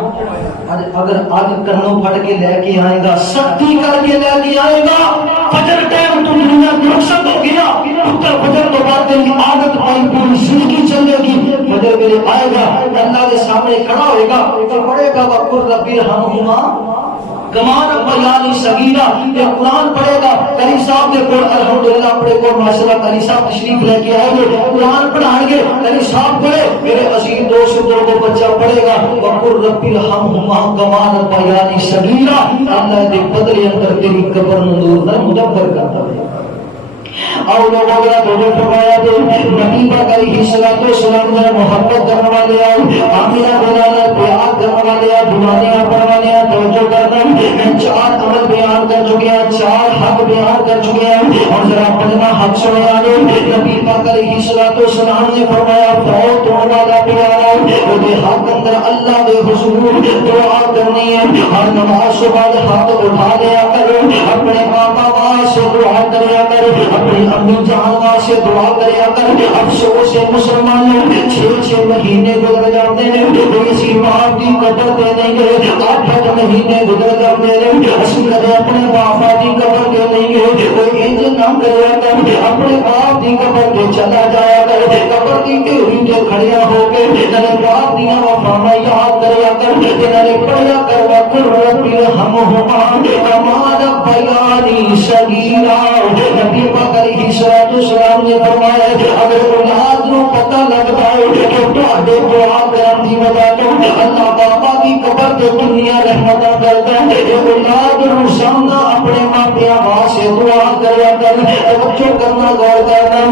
اگر آج کرنوں پھڑ کے لے کے آئے گا، سختی کر کے لے کے آئے گا، فجر ٹائم تو دنیا رخصت ہو گیا، پتر فجر تو بعد تیری عادت پائی پوری زندگی چلے گی، فجر میرے آئے گا، اللہ کے سامنے کھڑا ہوئے گا تو پڑھے گا وَقُلْ رَبِّ ارْحَمْهُمَا كَمَا رَبَّيَانِي صَغِيرًا، یہ قرآن پڑھے گا، کہیں صاحب دے کول الحمدللہ اپنے کول ماشاءاللہ قاری صاحب تشریف لے کے آئے گے قرآن پڑھائیں گے قاری صاحب پڑھے میرے عزیز دوست کو بچہ پڑھے گا وقر رب ارحمہما کما ربیانی صغیرا اللہ دے بدلے اندر تیری قبر نور نہ مدبر کرتا ہے اور لوگوں کا توجہ فرمایا دے نبی پاک علیہ الصلوۃ والسلام نے محبت کرنے والے آمینہ بلانا پیار کرنے والے دیوانیاں پڑھنے والے توجہ کرنا میں 4 عمل بیان کر چکے ہیں 4 حق بیان کر چکے ہیں اور ذرا پڑھنا حق سنے والے نبی پاک علیہ الصلوۃ والسلام نے فرمایا فوت ہونے والا پیارا وہ دے حق اندر اللہ دے حضور دعا کرنی ہے اور نماز کے بعد ہاتھ اٹھا لیا کرو اپنے بابا سے دعا کریا کرو اپنی امی جان واسطے دعا کریا کر افسوس ہے مسلمانوں 6 مہینے گزر جاتے ہیں کسی باپ کی قبر دے نہیں گئے 8 مہینے گزر جاتے ہیں اسی کدے اپنے باپ کی قبر دے نہیں گئے کوئی انج نہ کریا کر اپنے باپ کی قبر دے چلا جایا کر قبر کی ڈھیری تے کھڑیا ہو کے نہ باپ دی وفا یاد کریا کر نہ پڑھیا کر وقر ربی ارحمہما کما ربیانی صغیرا نبی پاک علیہ الصلوۃ والسلام نے فرمایا اگر اولاد کو پتہ لگتا ہے کہ تواڈے دعا کرن دی وجہ تو اللہ باپا کی قبر تے دنیا رحمت کرتا ہے یہ اولاد نو سامنا اپنے ماں پیو واسطے دعا کریا کر توجہ کرنا غور کرنا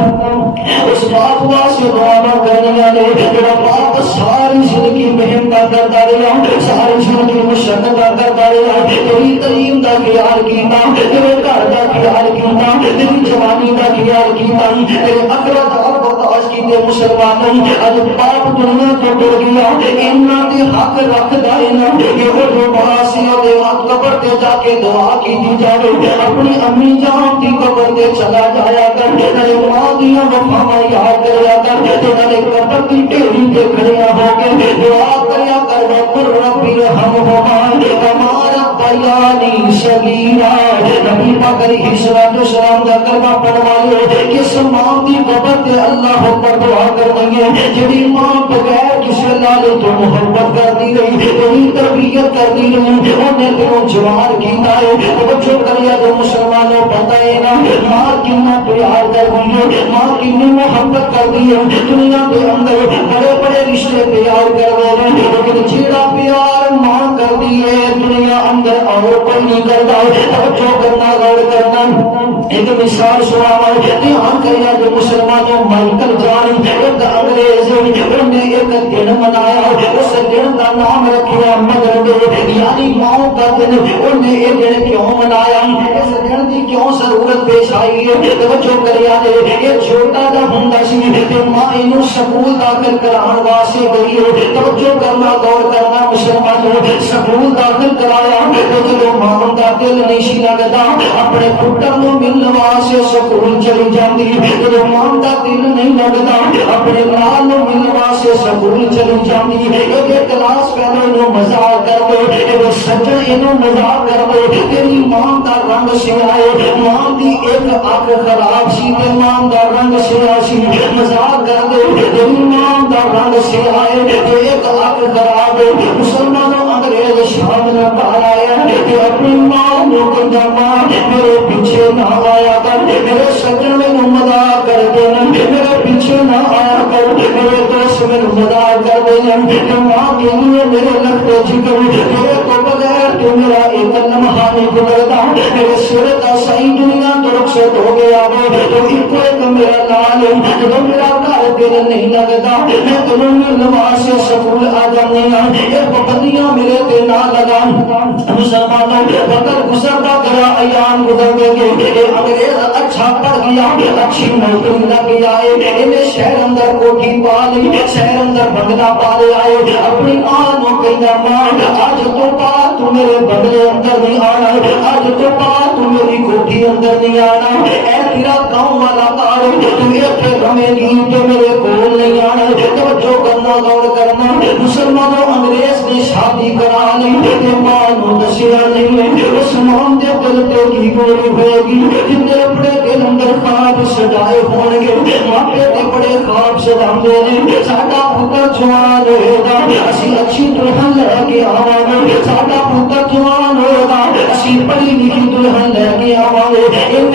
اس باپ واسطے دعا کرنی ہے جڑا باپ ساری زندگی محنت کرتا رہا ساری زندگی مشقت کرتا رہا تیری تعلیم دا خیال کیتا تیرے گھر دا خیال کیتا تیری جوانی دا خیال کیتا تیرے اخرت اور برداشت کیتے مسلمانوں اج باپ دنیا تو ٹر گیا انہاں دے حق رکھدا ہے نا کہ وہ دعا سی دے قبر تے جا کے دعا کیتی جاوے اپنی امی جان دی قبر تے چلا جایا کر تے ماں دی وفا یاد کریا کر تے قبر دی ڈھیری تے کھڑیا ہو کے دعا کریا کر وقر ربی ارحمہما کما ربیانی صغیرا نبی پاک علیہ الصلوۃ والسلام دا کلمہ پڑھن والے کس ماں دی قبر تے اللہ اکبر دعا کرنی ہے جڑی ماں بغیر کسی لالے تو محبت کرتی رہی تیری تربیت کرتی رہی اونے تینوں جوان کیتا ہے توجہ کریا تو مسلمانوں پتہ ہے نا ماں کتنا پیار کرتی ہے ماں کتنی محبت کرتی ہے دنیا کے اندر بڑے بڑے رشتے پیار کر رہے ہیں لیکن جیڑا پیار ماں کرتی ہے دنیا اندر اور کوئی نہیں کرتا توجہ کرنا غور کرنا ایک مثال سناواں دھیان کریا جو مسلمانوں مائیکل جان ایک انگریز نے ایک دن منایا اس دن کا نام رکھا مدر ڈے یعنی ماں کا دن انہوں نے یہ دن کیوں منایا اس دن کی کیوں ضرورت پیش آئی ہے توجہ کریا دے یہ چھوٹا جا ہوندا سی تے ماں اینو سکول داخل کراون واسطے گئی ہے توجہ کرنا غور کرنا مسلمانوں سکول داخل کرایا تے جو ماں دا دل نہیں سی لگدا اپنے پتر نو ملن واسطے سکول چلی جاندی جو ماں دا دل نہیں لگدا اپنے نال نو ملن واسطے سکول چلی جاندی ایک کلاس پہلے نو مزاق کر دے اے سجن اینو مزاق کر دے تیری ماں دا رنگ سیاہ ماں دی ایک اکھ خراب سی تے ماں دا رنگ سیاہ سی مزاق کر دے تیری ماں دا رنگ سیاہ تے ایک اکھ خراب مسلمانوں انگریز شام نہ باہر آیا تے اپنی ماں نو کہندا ماں میرے پیچھے نہ آیا کر میرے سجن میں مزاق کر دے میرے پیچھے نہ آیا کر میرے دوست میں مزاق کر دے کہ ماں کے لیے میرے لگتے جگر میرے کو بغیر تو میرا ایک لمحہ نہیں گزرتا میرے سر کا صحیح دنیا تو رخصت ہو گیا ہے تو ایک میرا لال جو میرا گھر دل نہیں لگتا میں تمہیں ملوا سے سکول آ جانے یہ پابندیاں میرے تے نہ لگا مسلمانوں وقت گزرتا گیا ایام گزر گئے انگریز اچھا پڑھ گیا اچھی نوکری لگ گیا انہیں شہر اندر کوٹھی پا لی شہر اندر بنگلہ پا لے آئے اپنی آن نو کہنا ماں آج تو بعد تو میرے بنگلے اندر نہیں آنا آج تو بعد تو میری کوٹھی اندر نہیں آنا اے تیرا گاؤں والا کار تو ایک رمے گی تو میرے کول نہیں آنا توجہ کرنا غور کرنا مسلمانوں انگریز نے شادی کرا لی تے ماں نو دسیا نہیں اس ماں دے دل تے کی گولی ہوئے گی جن دے اپنے دل اندر خواب سجائے ہون گے ماں کے بڑے خواب سجاندے نے ساڈا پتر جوان ہوئے گا اسی اچھی دلہن لے کے آواں گے ساڈا پتر جوان ہوئے گا اسی پڑھی لکھی دلہن لے کے آواں گے ان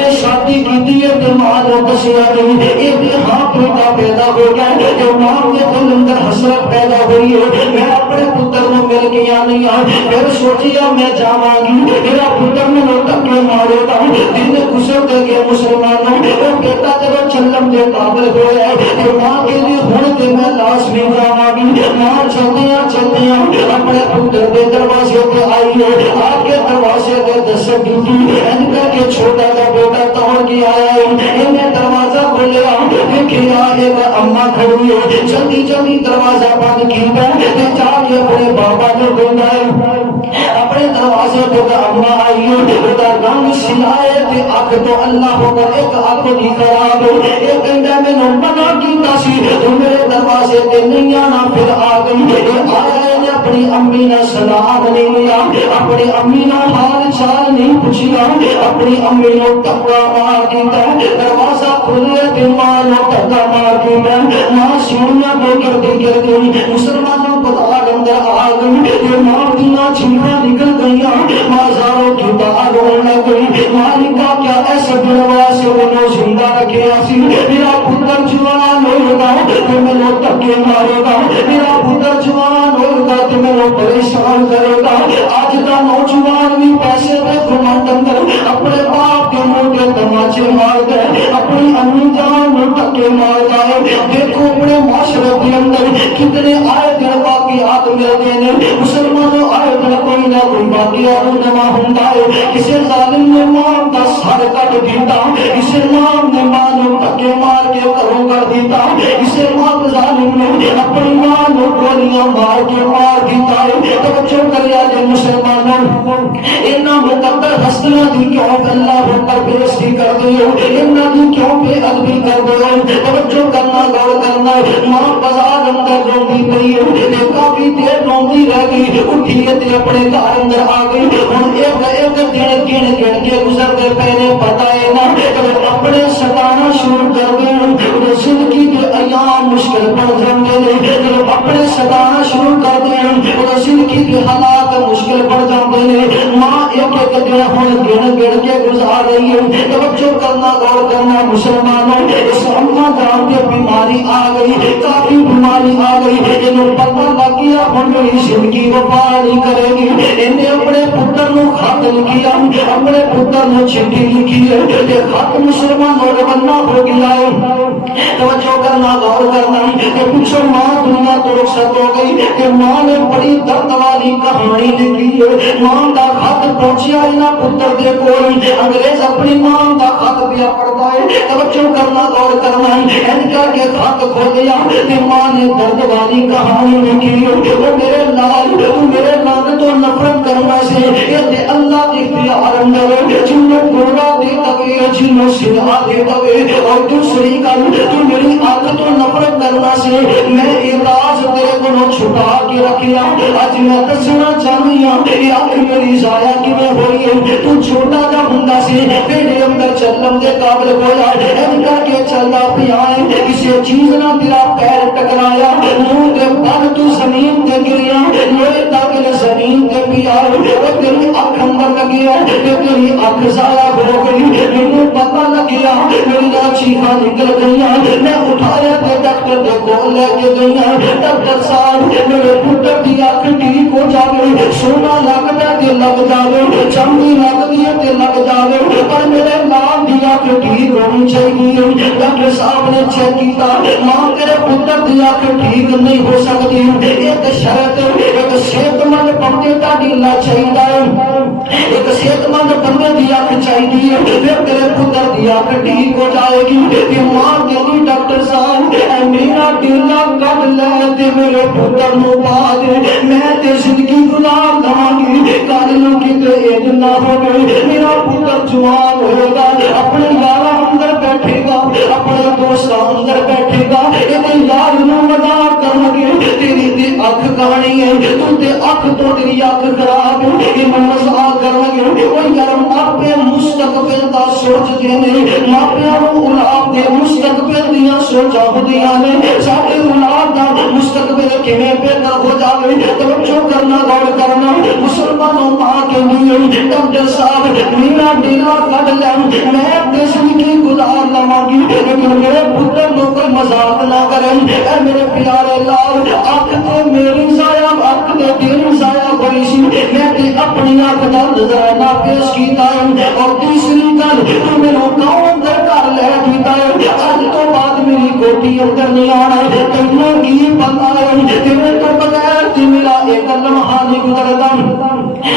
دسیا نہیں یہ ہاں بیٹا پیدا ہو گیا کہ ماں کے دل اندر حسرت پیدا ہوئی ہے میں اپنے پتر نو مل کے آنی ہوں پھر سوچیا میں جاواں گی میرا پتر مینوں دھکے مارے گا دن گزرتے گئے مسلمانوں وہ بیٹا جب چلن دے قابل ہویا ہے کہ ماں کے لیے ہن تے میں لاش نہیں جاواں گی ماں چلدیاں اپنے پتر دے دروازے تے آئی ہے آ کے دروازے تے دسک دی ان کر کے چھوٹا سا بیٹا توڑ کے آیا ہے انہیں دروازہ کھولیا دیکھیا ایک اماں کھڑی ہے جلدی جلدی دروازہ بند کیتا تے جا کے اپنے بابا کو بولدا ہے اپنے دروازے تے اماں آئی ہے ادا رنگ سلائے تے اکھ تو اللہ ہوگا ایک اکھ دی خراب ایک کہندا مینوں منع کیتا سی تو میرے دروازے تے نہیں آنا پھر آ گئی یہ آیا نے اپنی امی نے سلام نہیں لیا اپنی امی نے حال چال نہیں پوچھیا اپنی امی نے ٹکرا مار دیتا دروازہ کھولے تے ماں نے ٹکرا مار دیتا ماں سونا کو گر گئی مسلمانوں کو آگ اندر آ گئی یہ ماں دیاں چیخاں نکل گئیاں ماں زاروں کی بار رونے گئی ماں نے کہا کیا ایسے دروازے انہوں زندہ رکھیا سی میرا پتر جوان ہوگا تو میں لوگ تکے مارے گا میرا پتر جوان ہوگا تو میں لوگ پریشان کرے گا آج کا نوجوان بھی پیسے میں گھمانڈ اندر اپنے باپ کے منہ کے تماچے مار دے اپنی امی جان میں تکے مار جائے دیکھو اپنے معاشرے کے اندر کتنے آئے دن واقعات ملتے ہیں مسلمانوں آئے دن کوئی نہ کوئی واقعہ رونما ہوتا ہے کسی ظالم نے ماں کا سر کٹ دیتا کسی ماں نے ماں نے تکے مار کے کروں کر دیتا کسی ماں ظالم نے اپنی ماں نے گولیاں مار کے مار دیتا ہے توجہ کریا جے مسلمانوں انہاں مقدر ہستیاں دی کیوں اللہ پر بےزتی کر دی ہو انہاں دی کیوں بے ادبی کر دی ہو توجہ کرنا غور کرنا ماں بازار اندر روندی پئی ہے کافی دیر روندی رہ گئی اٹھی تے اپنے گھر اندر آ گئی ہن ایک دن گن کے گزرتے پہلے پتہ ہے نا کہ اپنے ستانا شروع کر دیں زندگی کے ایام مشکل پڑ جاندے نے جب اپنے ستانا شروع کر دیں زندگی کے حالات مشکل پڑ جاندے نے ماں ایک دن ہن گن کے گزار رہی ہے توجہ کرنا غور کرنا مسلمانوں اس اماں جان کے بیماری آ گئی کافی بیماری آ گئی انہوں پتہ لگ گیا ہن میری زندگی وفا نہیں کرے گی انہیں اپنے پتر نو خط لکھیا اپنے پتر نو چٹھی لکھی ہے یہ خط مسلمانوں روانہ ہو گیا ہے توجہ کرنا غور کرنا کہ پوچھو ماں دنیا تو رخصت ہو گئی کہ ماں نے بڑی درد والی کہانی لکھی ہے ماں کا خط پہنچیا نہ پتر دے کول انگریز اپنی ماں کا خط پیا پڑھتا ہے توجہ کرنا غور کرنا ان کا کے خط کھولیا کہ ماں نے درد والی کہانی لکھی ہے وہ میرے لال تو میرے لال تو نفرت کرنا سے یہ اللہ کے اختیار اندر جنوں گوڑا دے دوے جنوں سلا دے دوے اور دوسری گل تو میری آنکھ تو نفرت کرنا سے میں اعراض تیرے کو چھپا کے رکھیا آج میں دسنا چاہنی ہوں یہ آنکھ میری ضائع کیویں ہوئی ہے تو چھوٹا جا ہوندا سی میرے اندر چلن دے قابل ہویا ان کر کے چلدا پیا ہے کسی چیز نہ تیرا پیر ٹکرایا منہ دے بل تو زمین تے گریا لوہے داغ زمین تے پیا وہ تیری اکھ اندر لگیا تے تیری اکھ ضائع ہو گئی مینوں پتہ لگیا میری چیخاں نکل گئیاں میں اٹھایا تے ڈاکٹر دے کول لے کے گئیاں ڈاکٹر صاحب میرے پتر دی اکھ ٹھیک ہو جاوے سونا لگدا تے لگ جاوے چمڑی لگدی تے لگ جاوے پر میرے لال دی اکھ ٹھیک ہونی چاہیے ڈاکٹر صاحب نے چیک کیتا ماں تیرے پتر دی اکھ ٹھیک نہیں ہو سکتی ایک شرط ایک صحت مند بندے دا ڈیلا چاہیے ایک صحت مند بندے دی اکھ چاہیے پھر تیرے پتر دی اکھ ٹھیک ہو جائے گی کہ ماں کہنی ڈاکٹر صاحب اے میرا ڈیلا کٹ لے تے میرے پتر نو پا دے میں تے زندگی گزار داں گی کل نو کتے اج نہ ہوے میرا پتر جوان ہوے گا اپنے یاراں اندر بیٹھے گا اپنے دوستاں اندر بیٹھے گا اے یار نو مذاق کرن گے تیری تے اکھ کہانی ہے تو تے اکھ تو تیری اکھ خراب ہے اے مذاق کرن گے او یار اپنے مستقبل دا سوچ دے نے ماپیاں نو اولاد دے مستقبل دیاں سوچاں ہوندیاں نے ساڈے اولاد دا مستقبل کیویں بہتر ہو جاوے توجہ کرنا غور کرنا مسلمانوں ماں کے لیے ڈاکٹر صاحب میرا ڈیلا کٹ لے میں تے زندگی گزار لواں گی لیکن میرے پتر لوگ کوئی مذاق نہ کریں اے میرے پیارے لال اکھ تے میری ضائع اکھ تے تیری ضائع ہوئی سی میں تے اپنی اکھ دا نظرانہ پیش کیتا ہے اور تیسری گل تو میرے قوم دے گھر لے کیتا ہے اج تو بعد میری کوٹھی اندر نہیں آنا تینوں کی پتہ ہے تیرے تو بغیر تے میرا ایک لمحہ نہیں گزردا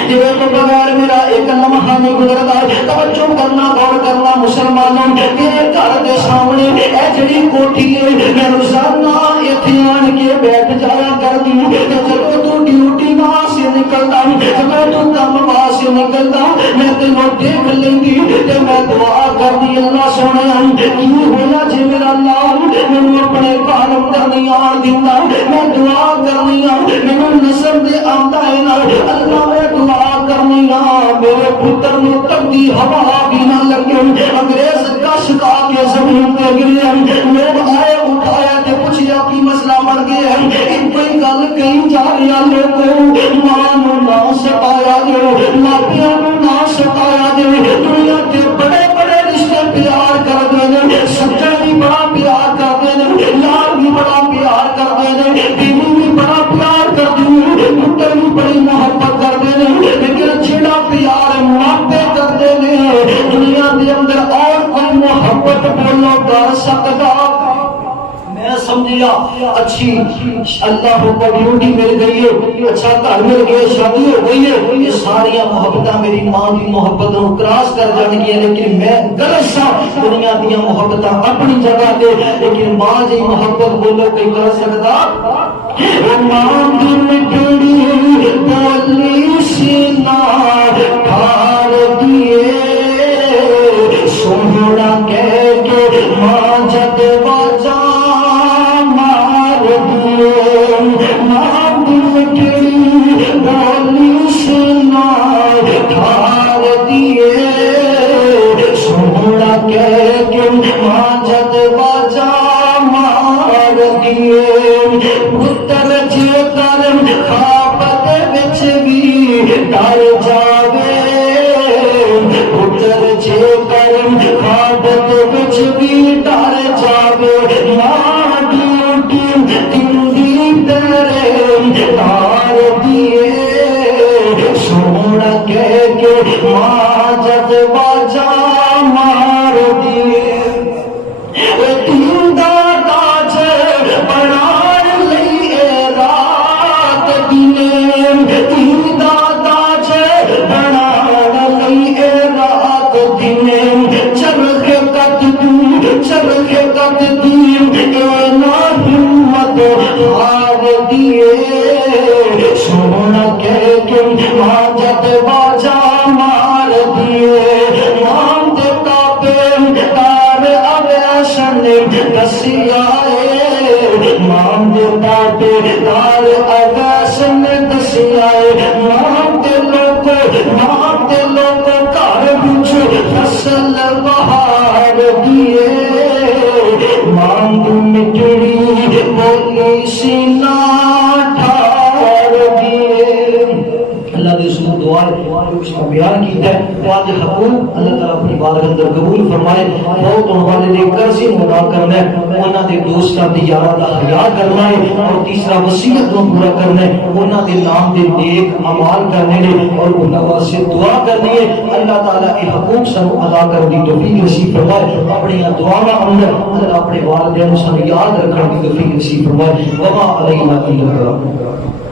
تیرے تو بغیر میرا ایک لمحہ نہیں گزردا توجہ کرنا غور کرنا مسلمانوں تیرے گھر دے سامنے اے جڑی کوٹھی ہے میں روزانہ ایتھے آن کے بیٹھ جایا کرਦੀ تے جدوں تو ڈیوٹی واسطے نکلدا جدوں تو کم واسطے نکلدا میں تینوں دیکھ لیندی تے میں دعا کرਦੀ اللہ سونیا کی ہویا جے میرا لال مینوں اپنے گھر اندر نہیں آن دیندا میں دعا کرنی ہاں مینوں نظر دے آندا ہے نا اللہ میں دعا کرنی ہاں میرے پتر نوں تگدی ہوا بھی نہ لگے انگریز کش کا کے زمین تے گرے لوگ آئے اٹھایا تے پوچھیا کی مسئلہ بن گیا ہے ایک کوئی گل کہیں جا رہا لوگوں ماں نوں نہ ستایا جے ماپیاں نوں نہ ستایا جے دنیا تے بڑے بڑے رشتے پیار کردے نے سچا بھی بڑا پیار کردے نے یار بھی بڑا پیار کردے نے بیوی بھی بڑا پیار کردی ہے پتر بھی بڑی محبت کردے نے لیکن جڑا پیار ماپے کردے نے دنیا دے اندر اور کوئی محبت بولو کر سکدا میں سمجھیا اچھی اللہ کو ڈیوٹی مل گئی ہے اچھا گھر مل گیا شادی ہو گئی ہے یہ ساری محبتیں میری ماں کی محبت کو کراس کر جان گیا لیکن میں غلط سا دنیا دیا محبتیں اپنی جگہ دے لیکن ماں جی محبت بولو کوئی کر سکتا ماں کی مٹھڑی بولی سینا ڈھار دیے سونا کہہ کے ماں جد بجا بیان کیتا ہے تو آج حقوق اللہ تعالیٰ اپنی بارگاہ اندر قبول فرمائے بہت ان والے دے قرض ادا کرنا ہے انہاں دے دوستاں دی یاراں دا حیا کرنا ہے اور تیسرا وصیت نو پورا کرنا ہے انہاں دے نام دے نیک اعمال کرنے نے اور انہاں واسطے دعا کرنی ہے اللہ تعالیٰ یہ حقوق سب ادا کرنے دی توفیق نصیب فرمائے اپنی دعاواں اندر اللہ اپنے والدین کو یاد رکھنے دی توفیق نصیب فرمائے وما علینا الا البلاغ